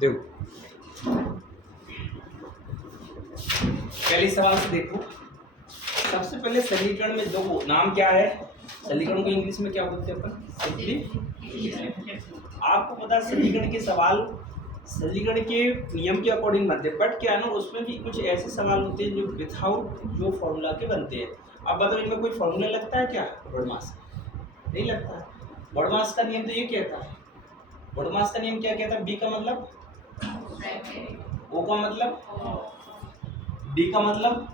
देखो पहले सवाल से देखो। सबसे पहले समीकरण में दो नाम क्या है, समीकरण को इंग्लिश में क्या बोलते हैं अपन, सिंपलीफिकेशन। आपको पता है समीकरण के सवाल समीकरण के नियम के अकॉर्डिंग बनते हैं, बट क्या है ना उसमें भी कुछ ऐसे सवाल होते हैं जो विथआउट जो फॉर्मूला के बनते हैं। अब बताओ इनमें कोई फॉर्मूला लगता है क्या बॉडमास? नहीं लगता है। बॉडमास का नियम तो ये कहता है, बॉडमास का नियम क्या कहता है, बी का मतलब, ओ का मतलब, डी का मतलब,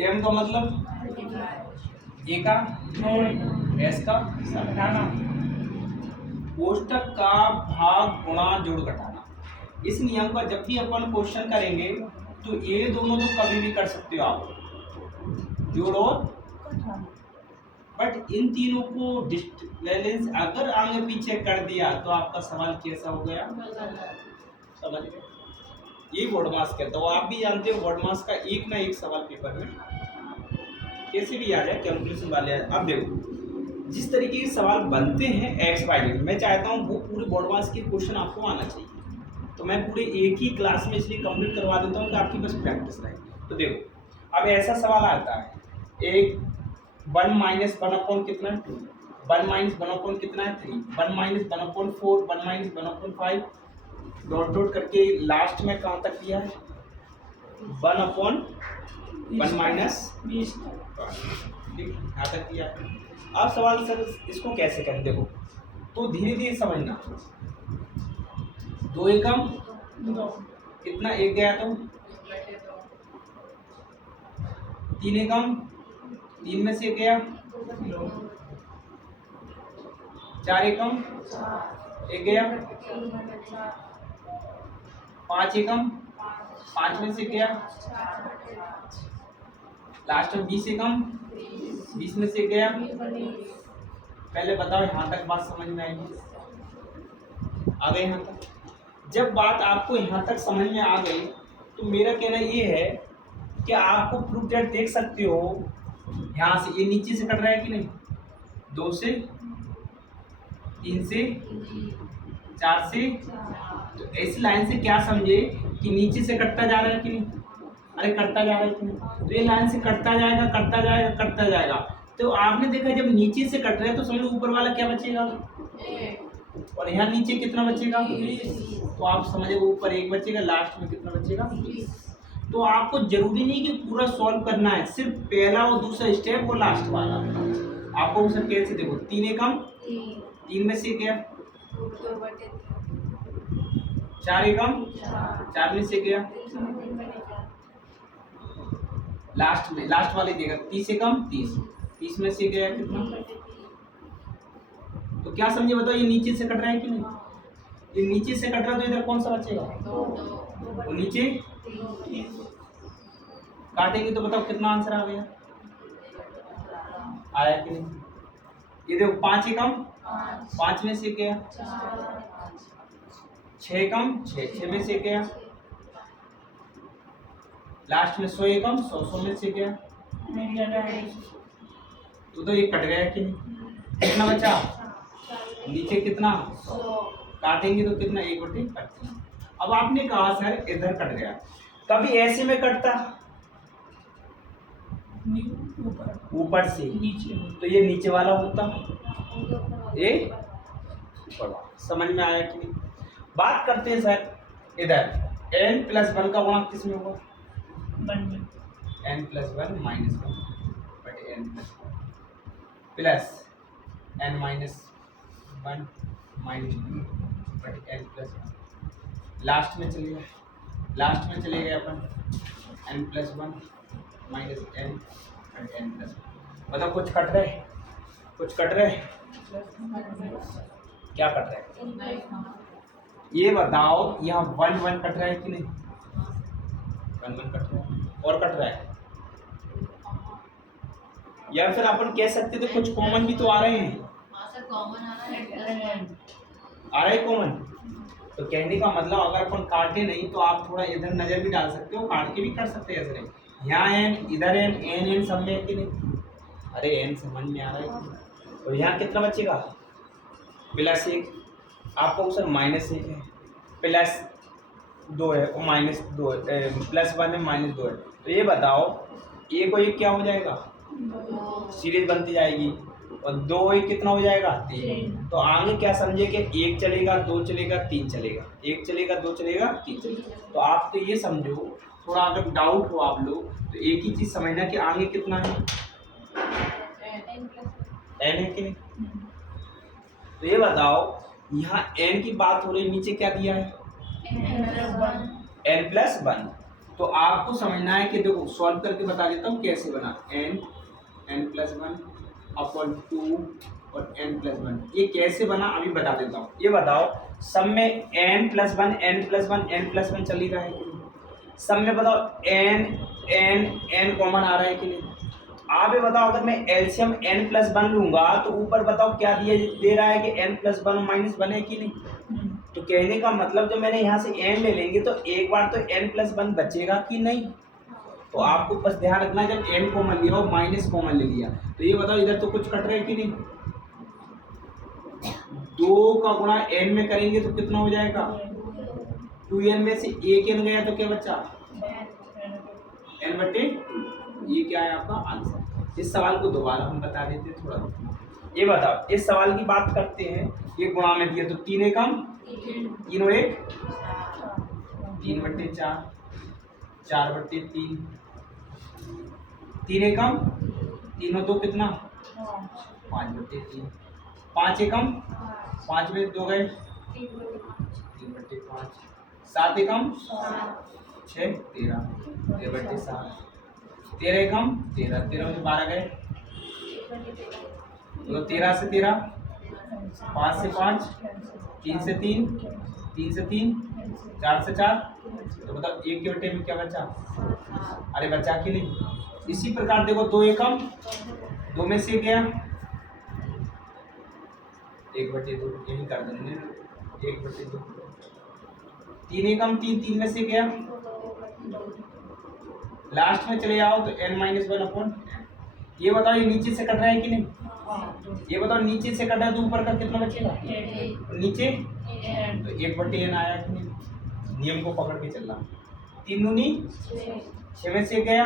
एम का मतलब, ए का, एस का घटाना, कोष्टक का भाग गुणा जोड़ घटाना। इस नियम का जब भी अपन क्वेश्चन करेंगे तो ये दोनों तो कभी भी कर सकते हो आप, जोड़ और घटाना, बट इन तीनों को बैलेंस अगर आगे पीछे कर दिया तो आपका सवाल कैसा हो गया, समझ गए? ये बॉडमास कहता हो, आप भी जानते हो बॉडमास का एक ना एक सवाल पेपर में कैसे भी आ जाए, कैलकुलेशन वाले आ जाए। अब देखो जिस तरीके के सवाल बनते हैं एक्स वाई जेड, मैं चाहता हूँ वो पूरे बॉडमास के क्वेश्चन आपको आना चाहिए, तो मैं पूरे एक ही क्लास में इसलिए कंप्लीट करवा देता हूँ कि आपकी बस प्रैक्टिस रहे। तो देखो अब ऐसा सवाल आता है, एक 1 माइनस 1 अपॉन कितना है 2, 1 माइनस 1 अपॉन कितना है 3, 1 minus 1 upon 4, 1 minus 1 upon 5, dot dot करके लास्ट में कहाँ तक दिया है 1 अपॉन 1 माइनस 20, ठीक यहाँ तक दिया है। अब सवाल सर इसको कैसे करें, देखो तो धीरे धीरे समझना। 2 एकम कितना, एक गया तो 3 एकम 3 में से गया, 4 एकम एक गया, 5 एकम 5 में से गया, लास्ट में 20 एकम 20 में से गया। पहले बताओ यहाँ तक बात समझ में आएगी, आ गए यहाँ तक? जब बात आपको यहाँ तक समझ में आ गई तो मेरा कहना ये है कि आपको प्रूफ डेट देख सकते हो, यहाँ से ये नीचे से कट रहा है कि नहीं, 2 से 3 से 4 से, तो ऐसी लाइन से क्या समझे कि नीचे से कटता जा रहा है कि नहीं, अरे कटता जा रहा है कि नहीं, तो ये लाइन से कटता जाएगा करता जाएगा करता जाएगा। तो आपने देखा जब नीचे से कट रहा है तो समझ लो ऊपर वाला क्या बचेगा, और यहाँ नीचे कितना बचेगा, तो आप समझे ऊपर 1 बचेगा, लास्ट में कितना बचेगा। तो आपको जरूरी नहीं कि पूरा सॉल्व करना है, सिर्फ पहला और दूसरा स्टेप और लास्ट वाला आपको सब कैसे देखो। 3 एकम 3 में से गया, 4 एकम 4 में से गया, लास्ट में लास्ट वाले देगा 30 एकम 30 में से गया कितना, तो क्या समझे बताओ, ये नीचे से कट रहा है कि नहीं, ये नीचे से कट रहा है तो इधर कौन सा बचेगा, वो नीचे काटेंगे तो बताओ कितना आंसर आ गया, आया कि नहीं। ये देखो 5 एकम 5 में से गया, 6 एकम 6 में से गया, लास्ट में 100 एकम 100 में से गया, तो ये कट गया कि नहीं, कितना बचा नीचे कितना, काटेंगे तो कितना 1/25। अब आपने कहा सर इधर कट गया, कभी ऐसे में कटता ऊपर से नीचे, तो ये नीचे वाला होता, ये ऊपर वाला। समझ में आया कि नहीं? बात करते हैं सर इधर n+1 का गुणा किस में होगा, n+1 -1 बटे n+1 प्लस n -1 -2 बटे n+1, लास्ट में चले गए अपन n+1 -n बटे n+1। मतलब कुछ कट रहे, क्या कट रहा है ये बताओ, यहाँ 1 1 कट रहा है कि नहीं, 1 1 कट रहा है, और कट रहा है, या फिर अपन कह सकते थे कुछ कॉमन भी तो आ रहे हैं, आ रहा है कॉमन। तो कहने का मतलब अगर अपन काटे नहीं तो आप थोड़ा इधर नजर भी डाल सकते हो, काट के भी कर सकते हैं ऐसे नहीं, यहाँ n इधर n सब में है कि नहीं, अरे n समझ में आ रहा है, तो यहाँ कितना बचेगा +1, आपका क्वेश्चन -1 है, +2 है और -2 है, +1 है -2 है। तो ये बताओ 1 और 1 क्या हो जाएगा, सीरीज बनती जाएगी, और 2 और 1 कितना हो जाएगा, 3। तो आगे क्या समझे कि 1 चलेगा, 2 चलेगा, 3 चलेगा, 1 चलेगा, 2 चलेगा, 3 चलेगा। तो आप तो ये समझो, थोड़ा अगर डाउट हो आप लोग तो एक ही चीज समझना कि आगे कितना है, n है कि नहीं। तो ये बताओ यहाँ n की बात हो रही, नीचे क्या दिया है, n+1। तो आपको समझना है कि देखो सॉल्व करके बता देता हूँ कैसे बना, n+1 अपॉन 2 और n+1, ये कैसे बना अभी बता देता हूँ। ये बताओ सब में n+1 n+1 n+1 चल ही रहा है कि नहीं, सब में बताओ n कॉमन आ रहा है कि नहीं। आप ये बताओ अगर मैं एलसीएम n+1 लूंगा तो ऊपर बताओ क्या दिया दे रहा है कि n+1 -1 है कि नहीं। तो कहने का मतलब जब मैंने यहाँ से n ले लेंगे तो एक बार तो n+1 बचेगा कि नहीं। तो आपको बस ध्यान रखना है, जब n कॉमन लिया और माइनस कॉमन ले लिया तो ये बताओ इधर तो कुछ कट रहा है कि नहीं। 2 का गुणा n में करेंगे तो कितना हो जाएगा, 2n में से एक n गया तो क्या बचा, n/2। ये क्या है आपका आंसर। इस सवाल को दोबारा हम बता देते हैं थोड़ा। ये बताओ इस सवाल की बात करते हैं, ये गुणा में दिया तो 3 एकम 3 और 1 3/4 4/3 3 एकम 3 और 2 कितना 5/3 5 एकम 5 में 2 गए 3/5 7 एकम 6 13 13/7 13 एकम 13 13 में 12 गए तो 13 से 13 5 से 5 3 से 3 3 से 3 4 से 4 तो मतलब 1 के बटे में क्या बचा, अरे बचा कि नहीं। इसी प्रकार देखो 2 एकम 2 में से गया 1/2 यही कर देंगे 1/2 3 एकम 3 3 में से गया, लास्ट में चले आओ तो n-1 अपॉन। ये बताओ ये नीचे से कट रहा है कि नहीं, ये बताओ नीचे से कटा तो ऊपर का कितना बचेगा, नीचे तो 1/n आया कि नहीं। नियम को पकड़ के चलना, 3 दूनी 6 में से गया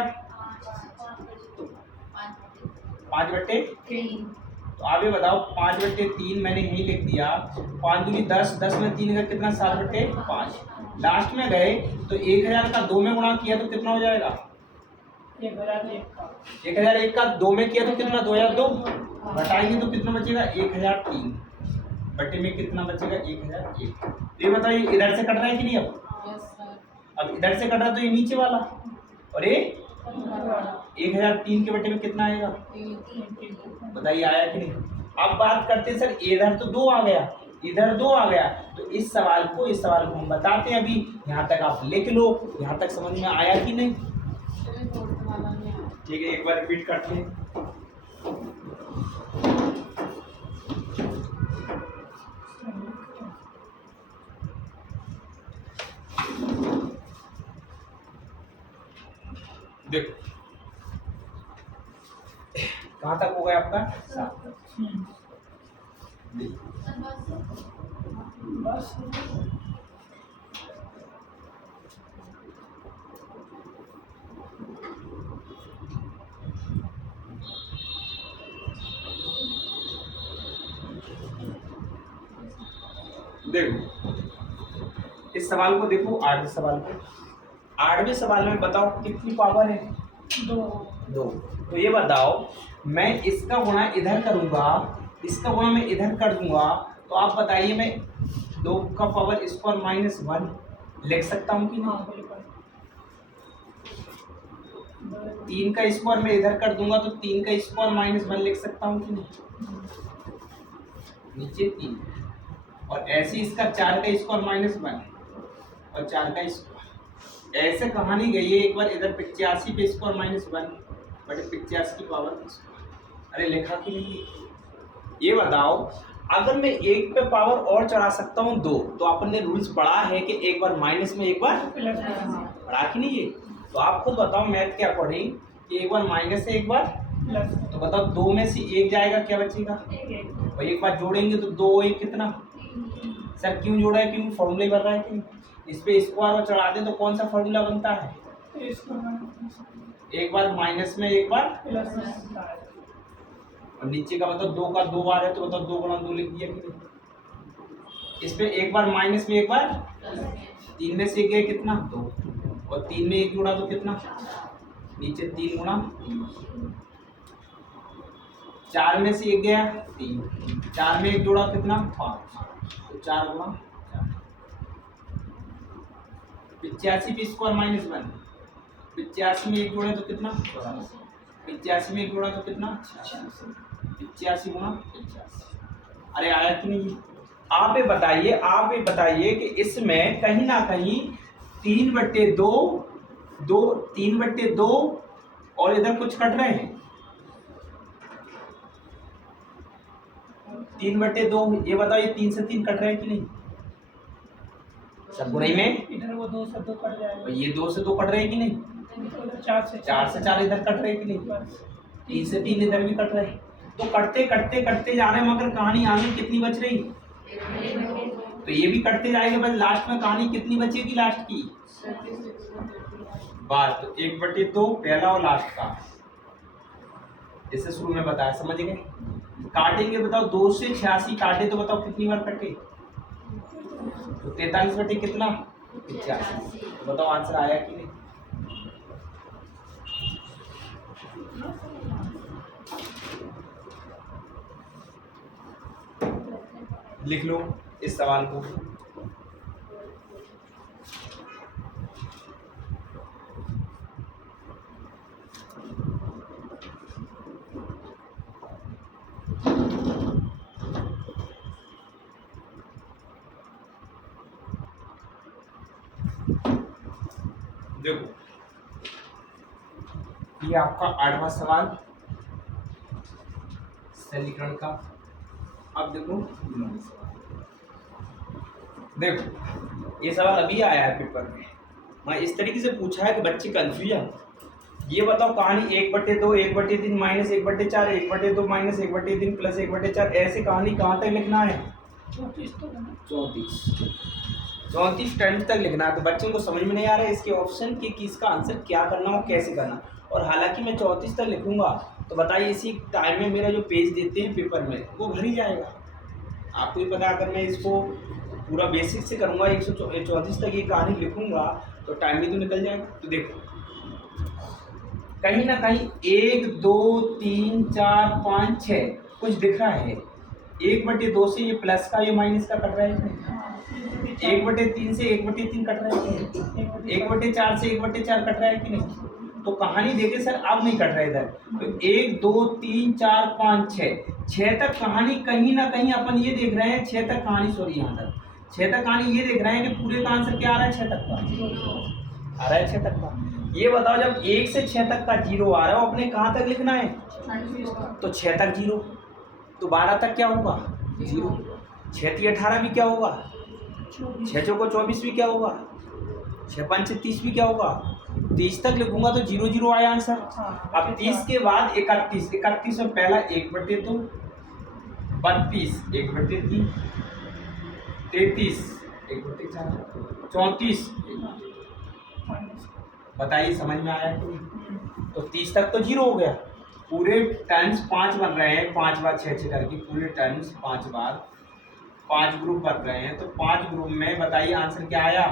5/3। तो आप ये बताओ 5/3 मैंने यही लिख दिया, 5 दूनी 10 10 में 3 का कितना 7/5। लास्ट में गए तो 1000 का 2 में गुणा किया तो कितना हो जाएगा 1001 का 2 में किया तो कितना 2002 घटाएंगे तो कितना बचेगा 1003 बटे में कितना बचेगा 1001। तो ये बताइए इधर से कट रहा है कि नहीं, अब इधर से कट रहा है तो ये नीचे वाला और ये 1003 के बटे में कितना आएगा बताइए आया कि नहीं। अब बात करते हैं सर इधर तो 2 आ गया इधर 2 आ गया, तो इस सवाल को हम बताते हैं। अभी यहाँ तक आप लिख लो, यहाँ तक समझ में आया कि नहीं। ठीक है एक बार रिपीट करते हैं। देखो कहाँ तक हो गया आपका 7 बस देखो इस सवाल को देखो 8वें सवाल को। 8वें सवाल में बताओ कितनी पावर है 2। तो ये बताओ मैं इसका गुणा इधर करूंगा, इसका गुणा मैं इधर कर दूंगा, तो आप बताइए मैं 2 का पावर स्क्वायर -1 लिख सकता हूँ कि नहीं। 3 का स्क्वायर मैं इधर कर दूंगा तो 3 का स्क्वायर -1 लिख सकता हूँ कि नहीं, नीचे 3। और ऐसे इसका 4 का स्क्वायर -1 और 4 का स्क्वायर ऐसे कहानी गई है। एक बार इधर 85 पे स्क्वायर -1 बटे 85 की पावर स्क्वायर, अरे लिखा कि नहीं। ये बताओ अगर मैं 1 पे पावर और चढ़ा सकता हूँ 2, तो अपन ने रूल्स पढ़ा है कि एक बार माइनस में एक बार पढ़ा कि नहीं। ये तो आप खुद बताओ मैथ के अकॉर्डिंग कि एक बार माइनस है एक बार प्लस, तो बताओ 2 में से 1 जाएगा क्या बचेगा, और एक बार जोड़ेंगे तो 2 1 कितना सर क्यों जोड़ा है, क्योंकि फॉर्मूला ही भर रहा है कि इस पे स्क्वायर और चढ़ा दे तो कौन सा फॉर्मूला बनता है, एक बार माइनस में एक बार प्लस, और नीचे का मतलब 2 का 2 बार है तो मतलब 2 गुणा 2 लिख दिया कि नहीं। इस पे एक बार माइनस में एक बार, 3 में से गया कितना 2, और 3 में 1 जोड़ा तो कितना, नीचे 3 गुणा 4 में से 1 गया 3, 4 में 1 जोड़ा कितना 5, तो 4 गुणा 85 पे स्क्वायर माइनस 1, 85 में 1 जोड़े तो कितना 85 में 1 जोड़ा तो कितना 85 गुणा 85। अरे आया कि नहीं। आप ये बताइए कि इसमें कहीं ना कहीं 3/2 3/2 और इधर कुछ कट रहे हैं 3/2, ये बताइए 3 से 3 कट रहे हैं कि नहीं, सब गुणई में इधर वो 2 से 2 कट जाएगा, और ये 2 से 2 कट रहे हैं कि नहीं, 4 से 4 इधर कट रहे हैं कि नहीं, 3 से 3 इधर भी कट रहे हैं। तो कटते कटते कटते जा रहे हैं, मगर कहानी आगे कितनी बच रही, तो ये भी कटते जाएंगे, बस लास्ट में कहानी कितनी बचेगी लास्ट की बात, तो 1/2 पहला और लास्ट का, जैसे शुरू में बताया, समझ गए। काटेंगे बताओ, 2 से 86 काटे तो बताओ कितनी बार कटे, तो 43 कितना 85, तो बताओ आंसर आया कि नहीं। लिख लो इस सवाल को। देखो ये आपका 8वां सवाल सरलीकरण का। अब देखो ये सवाल अभी आया है पेपर में, मैं इस तरीके से पूछा है कि बच्चे कंफ्यूजन, ये बताओ कहानी 1/2 1/3 माइनस 1/4 1/2 माइनस 1/3 प्लस 1/4, ऐसी कहानी कहाँ तक लिखना है 34 टर्म तक लिखना है। तो बच्चों को समझ में नहीं आ रहा है इसके ऑप्शन कि इसका आंसर क्या करना और कैसे करना, और हालांकि मैं 34 तक लिखूंगा तो बताइए इसी टाइम में मेरा जो पेज देते हैं पेपर में वो भर ही जाएगा। आपको ही पता, अगर मैं इसको पूरा बेसिक से करूँगा 134 तक ये कहानी लिखूंगा तो टाइम भी तो निकल जाएगा। तो देखो कहीं ना कहीं 1 2 3 4 5 6 कुछ दिख रहा है, 1/2 से ये प्लस का ये माइनस का कट रहा है, 1/3 से 1/3 कट रहा है, 1/4 से 1/4 कट रहा है कि नहीं। तो कहानी देखे सर अब नहीं कट रहा है इधर, तो 1 2 3 4 5 6 तक कहानी कहीं ना कहीं अपन ये देख रहे हैं 6 तक कहानी, सॉरी यहाँ तक 6 तक कहानी ये देख रहे हैं कि पूरे का आंसर क्या आ रहा है 6 तक का आ रहा है 6 तक का। ये बताओ जब 1 से 6 तक का 0 आ रहा है अपने कहाँ तक लिखना है, तो 6 तक 0, तो 12 तक क्या होगा 0, 6 3 18 भी क्या होगा, 6 चौको 24 भी क्या होगा, 6 5 30 भी क्या होगा, 30 तक लिखूंगा तो 0 0 आया आंसर। अब 30 के बाद 31 में पहला 1/2 32 1/3 33 1/4 34, बताइए समझ में आया कि नहीं। तो 30 तक तो 0 हो गया, पूरे टर्म्स 5 बन रहे हैं, 5 बार 6 करके पूरे टर्म्स 5 बार 5 ग्रुप बन रहे हैं, तो 5 ग्रुप में बताइए आंसर क्या आया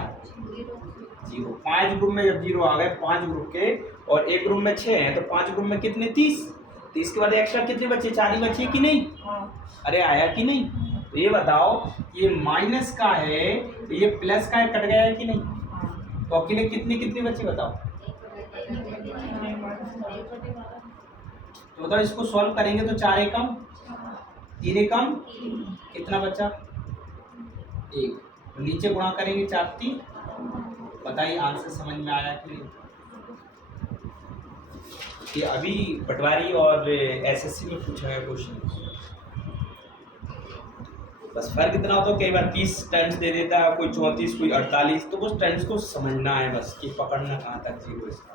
0। 5 ग्रुप में जब 0 आ गए 5 ग्रुप के, और एक ग्रुप में 6 हैं तो 5 ग्रुप में कितने 30 के बाद एक्स्ट्रा कितने बचे 4 ही बचे कि नहीं, अरे आया कि नहीं। तो ये बताओ ये माइनस का है ये प्लस का है, कट गया है कि नहीं, तो अकेले कितने बचे बताओ, तो बताओ इसको सॉल्व करेंगे तो 4 एकम 3 एकम कितना बचा 1, तो नीचे गुणा करेंगे 4 3, बताइए आंसर समझ में आया कि नहीं। ये अभी पटवारी और एसएससी में पूछा गया क्वेश्चन, बस फर्क इतना होता है कई बार 30 टर्म्स दे देता है, कोई 34 कोई 48, तो बस टर्म्स को समझना है बस कि पकड़ना कहाँ तक 0 इसका।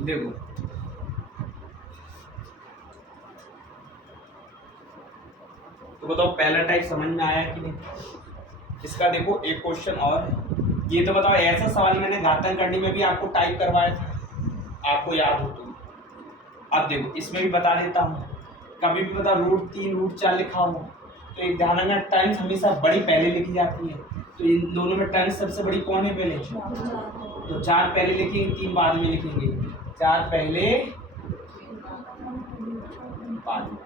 देखो तो बताओ पहला टाइप समझ में आया कि नहीं। इसका देखो एक क्वेश्चन और है। ये तो बताओ ऐसा सवाल मैंने घातांक करने में भी आपको टाइप करवाया था, आपको याद हो तो। अब देखो इसमें भी बता देता हूँ, कभी भी बता √3 √4 लिखा हो तो एक ध्यान रखना, टाइम्स हमेशा बड़ी पहले लिखी जाती है। तो इन दोनों में टाइम्स सबसे बड़ी कौन है पहले, तो 4 पहले लिखेंगे 3 बाद में लिखेंगे, 4 पहले 5 में,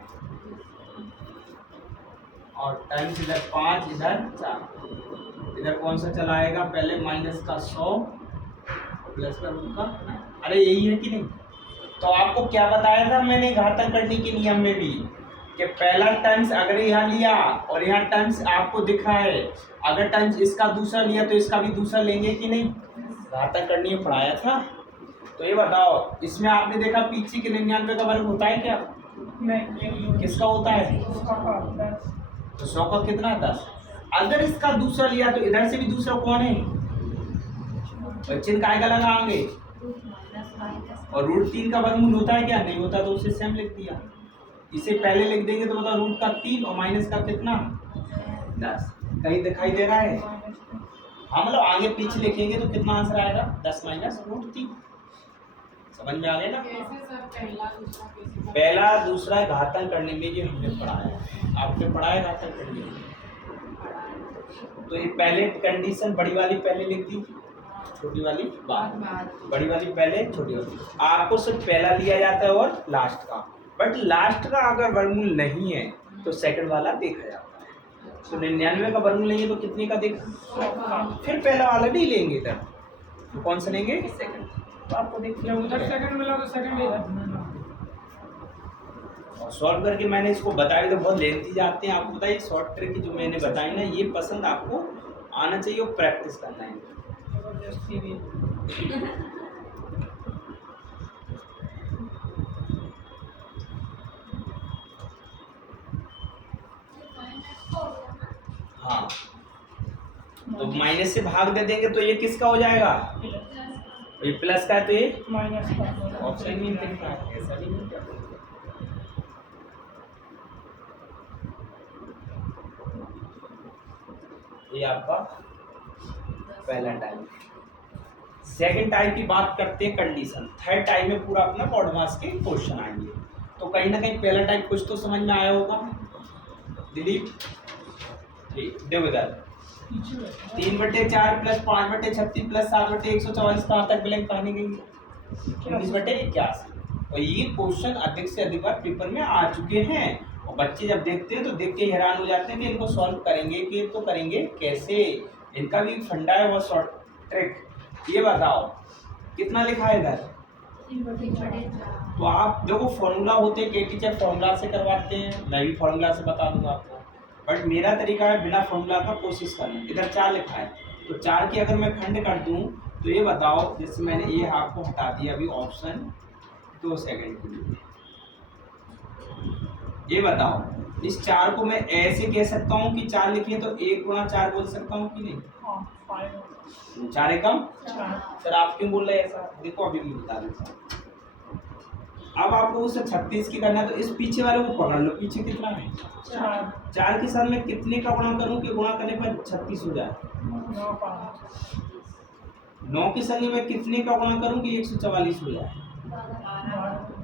और टाइम्स इधर 5 इधर 4। इधर कौन सा चला आएगा, पहले माइनस का 100 प्लस का रूट का, अरे यही है कि नहीं। तो आपको क्या बताया था मैंने घातांक करने के नियम में भी, कि पहला टाइम्स अगर यहाँ लिया और यहाँ टाइम्स आपको दिखा है, अगर टाइम्स इसका दूसरा लिया तो इसका भी दूसरा लेंगे कि नहीं, घातांक करने में पढ़ाया था। तो ये बताओ इसमें आपने देखा पीछे के 99 का वर्ग होता है क्या, नहीं, किसका होता है, तो 100 का कितना 10। अगर इसका दूसरा लिया तो इधर से भी दूसरा कौन है, चिन्ह काय का लगाएंगे, और √3 का वर्गमूल होता है क्या, नहीं होता, तो उसे सेम लिख दिया। इसे पहले लिख देंगे तो बताओ रूट का 3 और माइनस का कितना 10, कहीं दिखाई दे रहा है, हाँ मतलब आगे पीछे लिखेंगे तो कितना आंसर आएगा, 10 माइनस √3। समझ में आ गया ना। पहला दूसरा घातांक करने में जो हमने पढ़ाया, आपने पढ़ाया घातांक करने में, तो ये पहले कंडीशन बड़ी वाली पहले लिख दी, छोटी वाली बाद, बड़ी वाली पहले छोटी वाली। आपको सिर्फ पहला लिया जाता है और लास्ट का, बट लास्ट का अगर वर्गमूल नहीं है तो सेकंड वाला देखा जाता है। तो 99 का वर्गमूल नहीं है तो कितने का देखा, फिर पहला वाला नहीं लेंगे इधर, तो कौन सा लेंगे, सेकंड। तो आपको देखिए उधर सेकंड मिला तो सेकंड इधर, और सॉल्व करके मैंने इसको बताया तो बहुत लेंथी जाते हैं। आपको बताइए शॉर्ट ट्रिक की जो मैंने बताई ना, ये पसंद आपको आना चाहिए और प्रैक्टिस करना है। हाँ तो माइनस से भाग दे देंगे तो ये किसका हो जाएगा, ये प्लस का है तो ये माइनस का, ऑप्शन नहीं दिख रहा है, ऐसा नहीं है क्या। ये आपका पहला टाइप। सेकंड टाइप की बात करते हैं कंडीशन। थर्ड टाइप में पूरा अपना बॉड मास के क्वेश्चन आएंगे। तो कहीं ना कहीं पहला टाइप कुछ तो समझ में आया होगा। दिलीप ठीक देखो इधर 3/4 प्लस 5/36 प्लस 7/144 कहाँ तक ब्लैंक पानी गई, 19/81। और ये क्वेश्चन अधिक से अधिक बार पेपर में आ चुके हैं, और बच्चे जब देखते हैं तो देख के हैरान हो जाते हैं कि इनको सॉल्व करेंगे कि तो करेंगे कैसे। इनका भी फंडा है वो शॉर्ट ट्रिक। ये बताओ कितना लिखा है इधर, तो आप देखो फॉर्मूला होते हैं, के टीचर फॉर्मूला से करवाते हैं, मैं भी फॉर्मूला से बता दूंगा आपको, बट मेरा तरीका है बिना फॉर्मूला का कोशिश करना। इधर 4 लिखा है तो 4 की अगर मैं खंड कर दूं तो ये बताओ, जैसे मैंने ये आपको हटा दिया अभी ऑप्शन 2 सेकंड के लिए, ये बताओ इस 4 को मैं ऐसे कह सकता हूँ कि 4 लिखिए तो 1 गुणा 4 बोल सकता हूँ कि नहीं, 4 एकम। सर आप क्यों बोल रहे हैं ऐसा, देखो अभी मैं बता देता हूँ। अब आपको उसे 36 की करना है तो इस पीछे वाले को पकड़ लो, पीछे कितना है 4 के साथ मैं कितने का गुणा करूं कि गुणा करने पर 36 हो जाए, 9 के संग में कितने का गुणा करूं कि 144 हो जाए।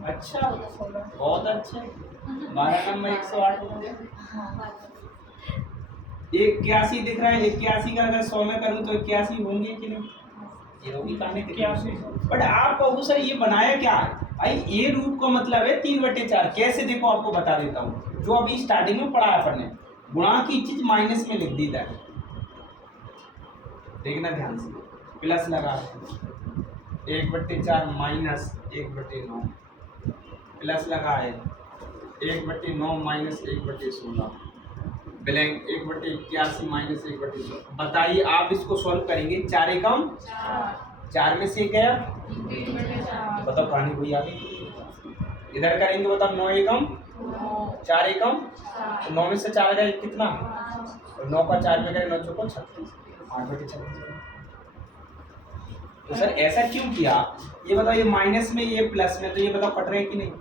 अच्छा बहुत अच्छा, 12 नंबर 108 हो गया। 81 दिख रहा है, 81 का अगर 100 में करूं तो 81 होंगे कि नहीं, ये होगी कहानी। बट आप कहो सर ये बनाया क्या है भाई, ये रूप का मतलब है 3/4। कैसे देखो आपको बता देता हूँ, जो अभी स्टार्टिंग में पढ़ाया अपन ने, गुणा की चीज माइनस में लिख दी था, देखना ध्यान से, प्लस लगा 1/4 माइनस 1/9 प्लस लगा है 1/9 माइनस 1/16 ब्लैंक 1/81 माइनस 1/16। बताइए आप इसको सॉल्व करेंगे, 4 एकम 4 में से गया, बताओ कहानी कोई आगे। इधर करेंगे बताओ 9 एकम 4 एकम, तो 9 में से 4 गए कितना, 9 का 4 में गए 9 चौको 36, 8/36। तो सर ऐसा क्यों किया, ये बताओ, ये माइनस में ये प्लस में, तो ये बताओ कट रहा है कि नहीं,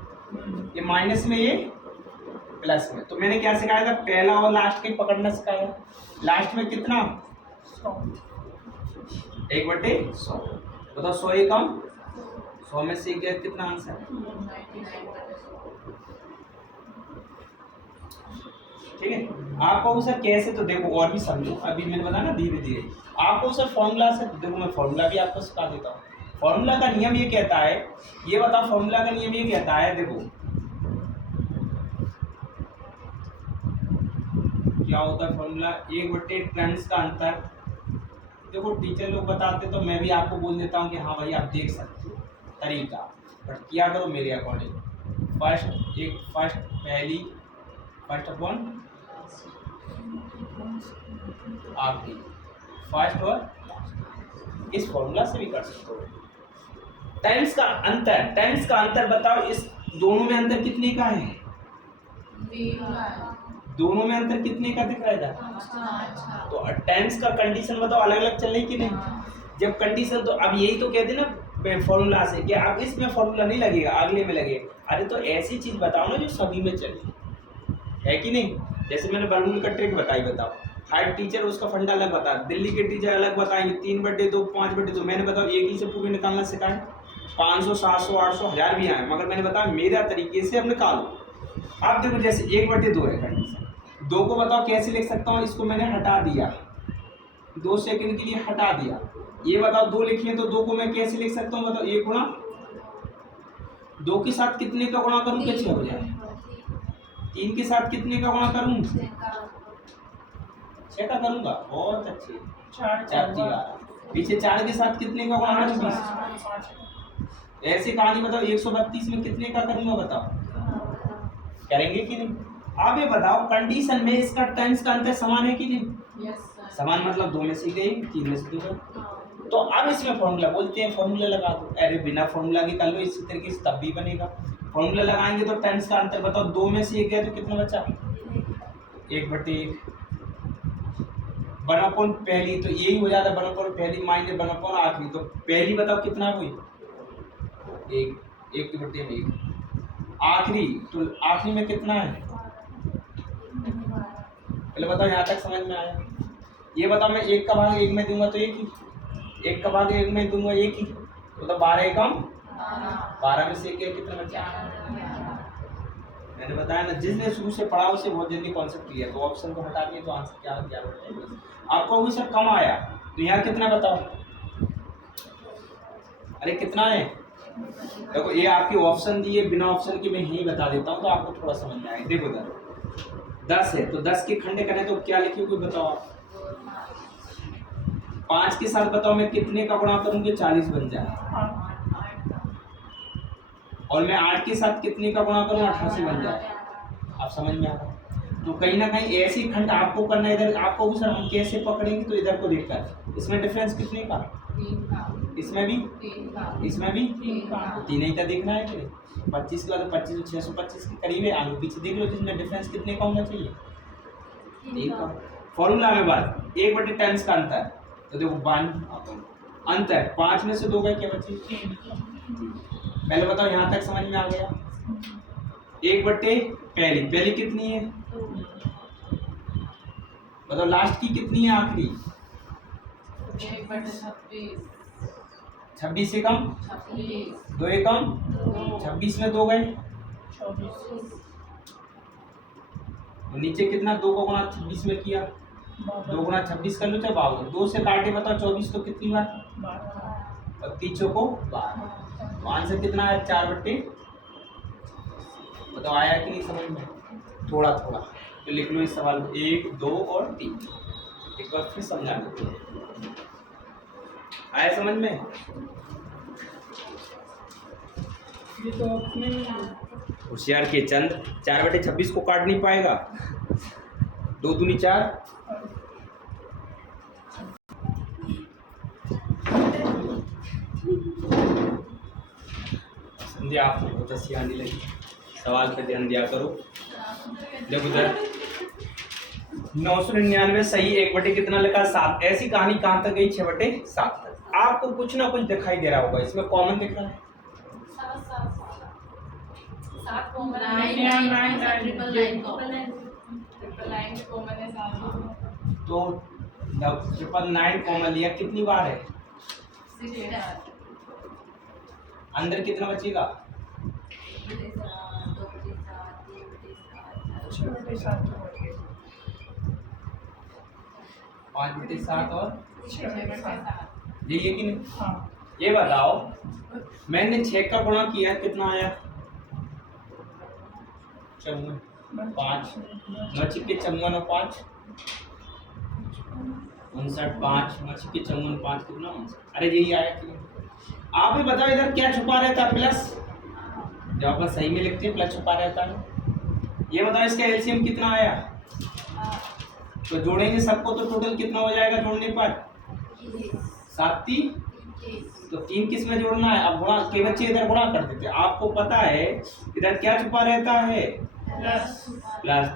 ये माइनस में ये प्लस में। तो मैंने क्या सिखाया था, पहला और लास्ट के पकड़ना सिखाया। लास्ट में कितना, 1/100। बताओ 100 ही कम, 100 में से गया कितना आंसर, ठीक है। आपको सर कैसे, तो देखो और भी समझो, अभी मैंने बताया ना धीरे धीरे आपको सर फॉर्मूला से, देखो मैं फॉर्मूला भी आपको सिखा देता हूँ। फॉर्मूला का नियम ये कहता है, ये बताओ फॉर्मूला का नियम ये कहता है, देखो क्या होता है फॉर्मूला, 1/10 का अंतर। देखो टीचर लोग बताते तो मैं भी आपको बोल देता हूँ कि हाँ भाई आप देख सकते हो तरीका, बट क्या करो मेरे अकॉर्डिंग। फर्स्ट पहली, फर्स्ट अपॉन आखिरी, फर्स्ट और इस फॉर्मूला से भी कर सकते हो। टाइम्स का अंतर बताओ, इस दोनों में अंतर कितने का है, दोनों में अंतर कितने का दिख रहा है इधर, तो टाइम्स का कंडीशन बताओ अलग अलग चल रही कि नहीं, जब कंडीशन, तो अब यही तो कहते ना फॉर्मूला से कि अब इसमें फॉर्मूला नहीं लगेगा अगले में लगेगा। अरे तो ऐसी चीज बताओ ना जो सभी में चले, है कि नहीं। जैसे मैंने बलून का ट्रिक बताई, बताओ हर टीचर उसका फंडा अलग बता, दिल्ली के टीचर अलग बताएंगे, 3/2 5/2, मैंने बताओ एक ही से पूरे निकालना सिखाए, 500 700 800 1000 भी आए, मगर मैंने बताया मेरा तरीके से अब निकालो। अब देखो जैसे 1/2 है कंडीशन, 2 को बताओ कैसे लिख सकता हूँ, इसको मैंने हटा दिया, 2 सेकंड के लिए हटा दिया, ये बताओ 2 लिखिए तो 2 को मैं कैसे लिख सकता हूँ, बताओ 1 गुणा 2 के साथ कितने का गुणा करूँ, क्या 6 हो जाए, 3 के साथ कितने का गुणा करूँ, 6 का करूँगा, बहुत अच्छे, 4 पीछे 4 के साथ कितने का गुणा करूँ, 20। ऐसी कहानी बताओ 132 में कितने का करूँगा, बताओ करेंगे कि नहीं। आप ये बताओ कंडीशन में इसका टाइम्स का अंतर समान है कि नहीं, समान मतलब 2 में से एक, 3 में से 2। तो अब इसमें फॉर्मूला बोलते हैं, फॉर्मूला लगा दो, अरे बिना फॉर्मूला के कर लो, इसी तरीके से तब भी बनेगा। फॉर्मूला लगाएंगे तो टाइम्स का अंतर बताओ, 2 में से 1 गया तो कितना बचा, 1/1, 1/, पहली तो यही हो जाता है, 1/, पहली माइनस 1/, आखिरी, तो पहली बताओ कितना हुई, 1/1, आखिरी, तो आखिरी में कितना है, पहले बताओ यहाँ तक समझ में आया। ये बताओ मैं 1 का भाग 1 में दूंगा तो 1 ही, 1 का भाग 1 में दूंगा 1 ही, तो 12 एकम 12 में से 1 कितना बचा। मैंने बताया ना, जिसने शुरू से पढ़ा उसे बहुत जल्दी कॉन्सेप्ट क्लियर, तो ऑप्शन को हटा दिए तो आंसर क्या बचा। आपको वो सब कम आया तो यहाँ कितना बताओ, अरे कितना है, देखो ये आपके ऑप्शन दिए, बिना ऑप्शन के मैं यही बता देता हूँ तो आपको थोड़ा समझ में आएगा। देखो 10 है तो 10 के खंडे करें तो क्या लिखोगे बताओ आप, 5 के साथ बताओ मैं कितने का गुणा करूंगी, 40 बन जाए, और मैं 8 के साथ कितने का गुणा करूँ, 88 बन जाए। आप समझ में आ रहा है। तो कहीं ना कहीं ऐसी खंड आपको करना है, इधर आपको भी सर हम कैसे पकड़ेंगे, तो इधर को देखकर इसमें डिफरेंस कितने का, इसमें भी 3 ही का देखना है, फिर 25 का तो 25 तो 625 के करीब है, आगे पीछे देख लो जिसमें डिफरेंस कितने का होना चाहिए, 3 का। फॉर्मूला में बात 1/10 का अंतर, तो देखो 1 अंतर 5 में से 2 गए, क्या बचे, पहले बताओ यहाँ तक समझ में आ गया। 1/, पहली कितनी है बताओ, लास्ट की कितनी है, आखिरी 26 से कम 2 एकम 26 में 2 गए, तो नीचे कितना, 2 को गुणा 26 में किया, 2 गुणा 26 कर लो चाहे 52, 2 से काटे बताओ 24 तो कितनी बार, और 3 को 12, तो आंसर कितना है, 4/, बताओ आया कि नहीं समझ में, थोड़ा थोड़ा तो लिख लो इस सवाल को, 1 2 और 3, एक बार फिर समझा दो, आया समझ में। ये तो अपने होशियार के चंद 4/26 को काट नहीं पाएगा, 2 दूनी 4, संध्या आपको बहुत अच्छी आने लगी, सवाल पे ध्यान दिया करो। जब उधर 999 सही, 1/, कितना लिखा 7, ऐसी कहानी कहाँ तक गई, 6/7 तक। आपको कुछ ना कुछ दिखाई दे रहा होगा, इसमें कॉमन दिख रहा है। तो जब 999 कॉमन लिया कितनी बार है, अंदर कितना बचेगा? 5/7 और यही है कि नहीं? हाँ। ये बताओ मैंने 6 का गुणा किया कितना आया? 54, 5 9 छिक्के 54 और 5 59, 5 9 छिक्के 54 5 कितना 59। अरे यही आया कि नहीं? आप ही बताओ इधर क्या छुपा रहता है? प्लस। जब अपन सही में लिखते हैं प्लस छुपा रहता है। ये बताओ इसका एलसीएम कितना आया? तो जोड़ेंगे सबको तो टोटल कितना हो जाएगा जोड़ने पर? 7 3। तो 3 किस में जोड़ना है? अब गुणा के बच्चे इधर गुणा कर देते। आपको पता है इधर क्या छुपा रहता है? प्लस।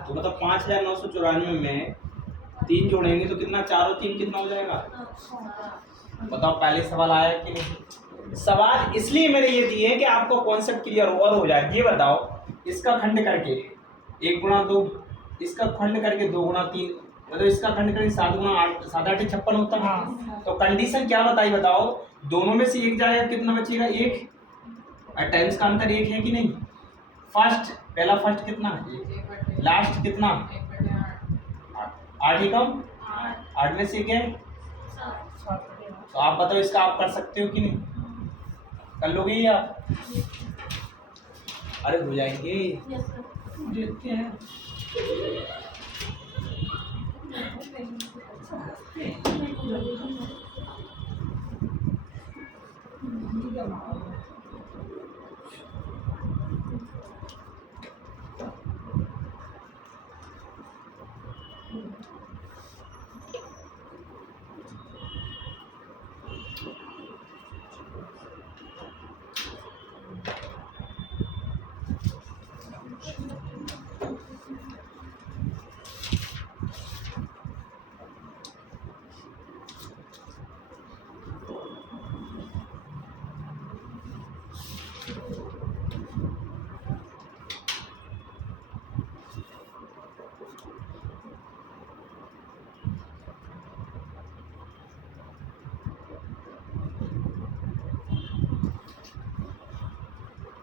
तो मतलब 5994 में 3 जोड़ेंगे तो कितना? 4 और 3 कितना हो जाएगा? बताओ पहले सवाल आया कि नहीं? सवाल इसलिए मैंने ये दिए कि आपको कॉन्सेप्ट क्लियर और हो जाए। ये बताओ इसका खंड करके 1 गुणा 2, इसका खंड करके 2 गुणा 3, मतलब इसका खंड करके 7 गुणा 8 7 8 56 होता है। तो कंडीशन क्या बताई बताओ? दोनों में से एक जाएगा कितना बचेगा? 1। और टाइम्स का अंतर 1 है कि नहीं? फर्स्ट पहला फर्स्ट कितना? 1। लास्ट कितना? 8 ही कम 8 में से क्या है? तो आप बताओ इसका आप कर सकते हो कि नहीं? कर लोगे ही आप? अरे हो जाएंगे। देखते हैं।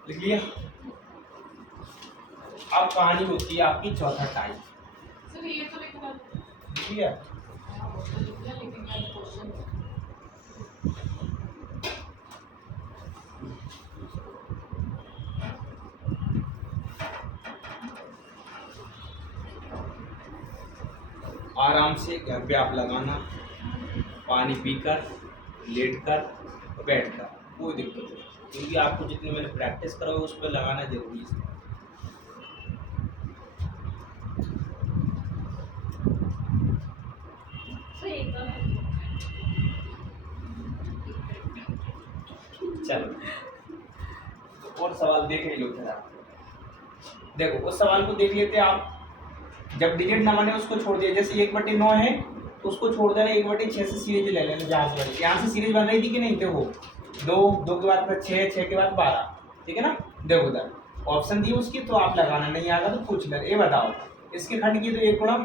लिख लिया? अब कहानी होती है आपकी चौथा टाइप। लिख लिया? आराम से घर पे आप लगाना, पानी पीकर, लेटकर, बैठकर, कोई दिक्कत नहीं, क्योंकि आपको जितनी मैंने प्रैक्टिस करोगे उस पर लगाना जरूरी है। चलो तो और सवाल देख लो जरा। देखो उस सवाल को देख लेते आप। जब डिजिट न बने उसको छोड़ दिया, जैसे 1/9 है तो उसको छोड़ देना, 1/6 से सीरीज ले लेना। जहाँ से बनी यहाँ से सीरीज बन रही थी कि नहीं? देखो 2 के बाद 6, 6 के बाद 12, ठीक है ना? देखो उधर ऑप्शन दी उसकी, तो आप लगाना, नहीं आएगा तो पूछ लेना। ये बताओ इसके खंड की तो 1 गुणा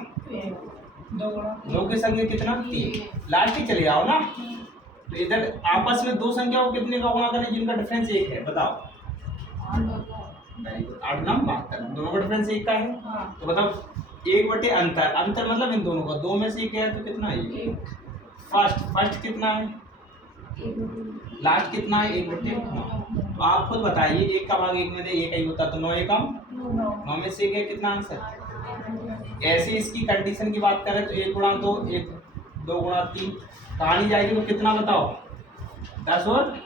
2 की संख्या कितना? 3। लास्ट ही चले जाओ ना। तो इधर आपस में 2 संख्या को कितने का गुणा करें जिनका डिफरेंस 1 है? बताओ। 8 9 72, दोनों का डिफरेंस 1 का है। तो बताओ 1 अंतर, अंतर मतलब इन दोनों का 2 में से 1 है तो कितना है? 1। फर्स्ट कितना है? लास्ट कितना है? 1/9। तो आप खुद बताइए 1 का भाग 1 में दे 1 ही होता, तो 9 एकम 9 में से 1 है, कितना आंसर? ऐसे इसकी कंडीशन की बात करें तो 1 गुणा 2, 1 2 गुणा 3, कहानी जाएगी तो कितना बताओ? 10 और।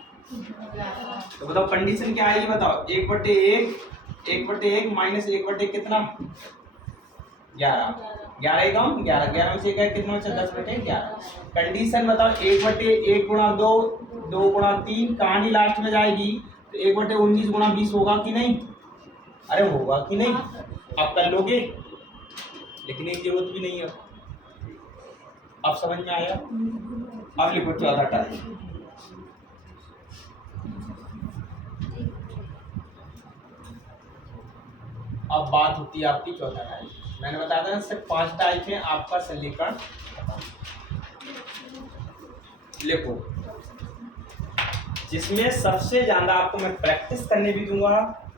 तो बताओ कंडीशन क्या आएगी बताओ? 1/1 माइनस 1/1 कितना? 11 11 एकम 11, 11 में से 1 कितना बचा? 10/11। कंडीशन बताओ 1/1 गुणा 2, 2 गुणा 3, कहानी लास्ट में जाएगी तो 1/19 गुणा 20 होगा कि नहीं? अरे होगा कि नहीं? आप कर लोगे? लिखने की जरूरत भी नहीं है। अब समझ में आया? अब लिखो चौथा टाइप। अब बात होती है आपकी चौथा टाइप। मैंने बताया था सिर्फ 5 टाइप हैं आपका सलीकरण। लिखो, जिसमें सबसे ज्यादा आपको मैं प्रैक्टिस करने भी दूंगा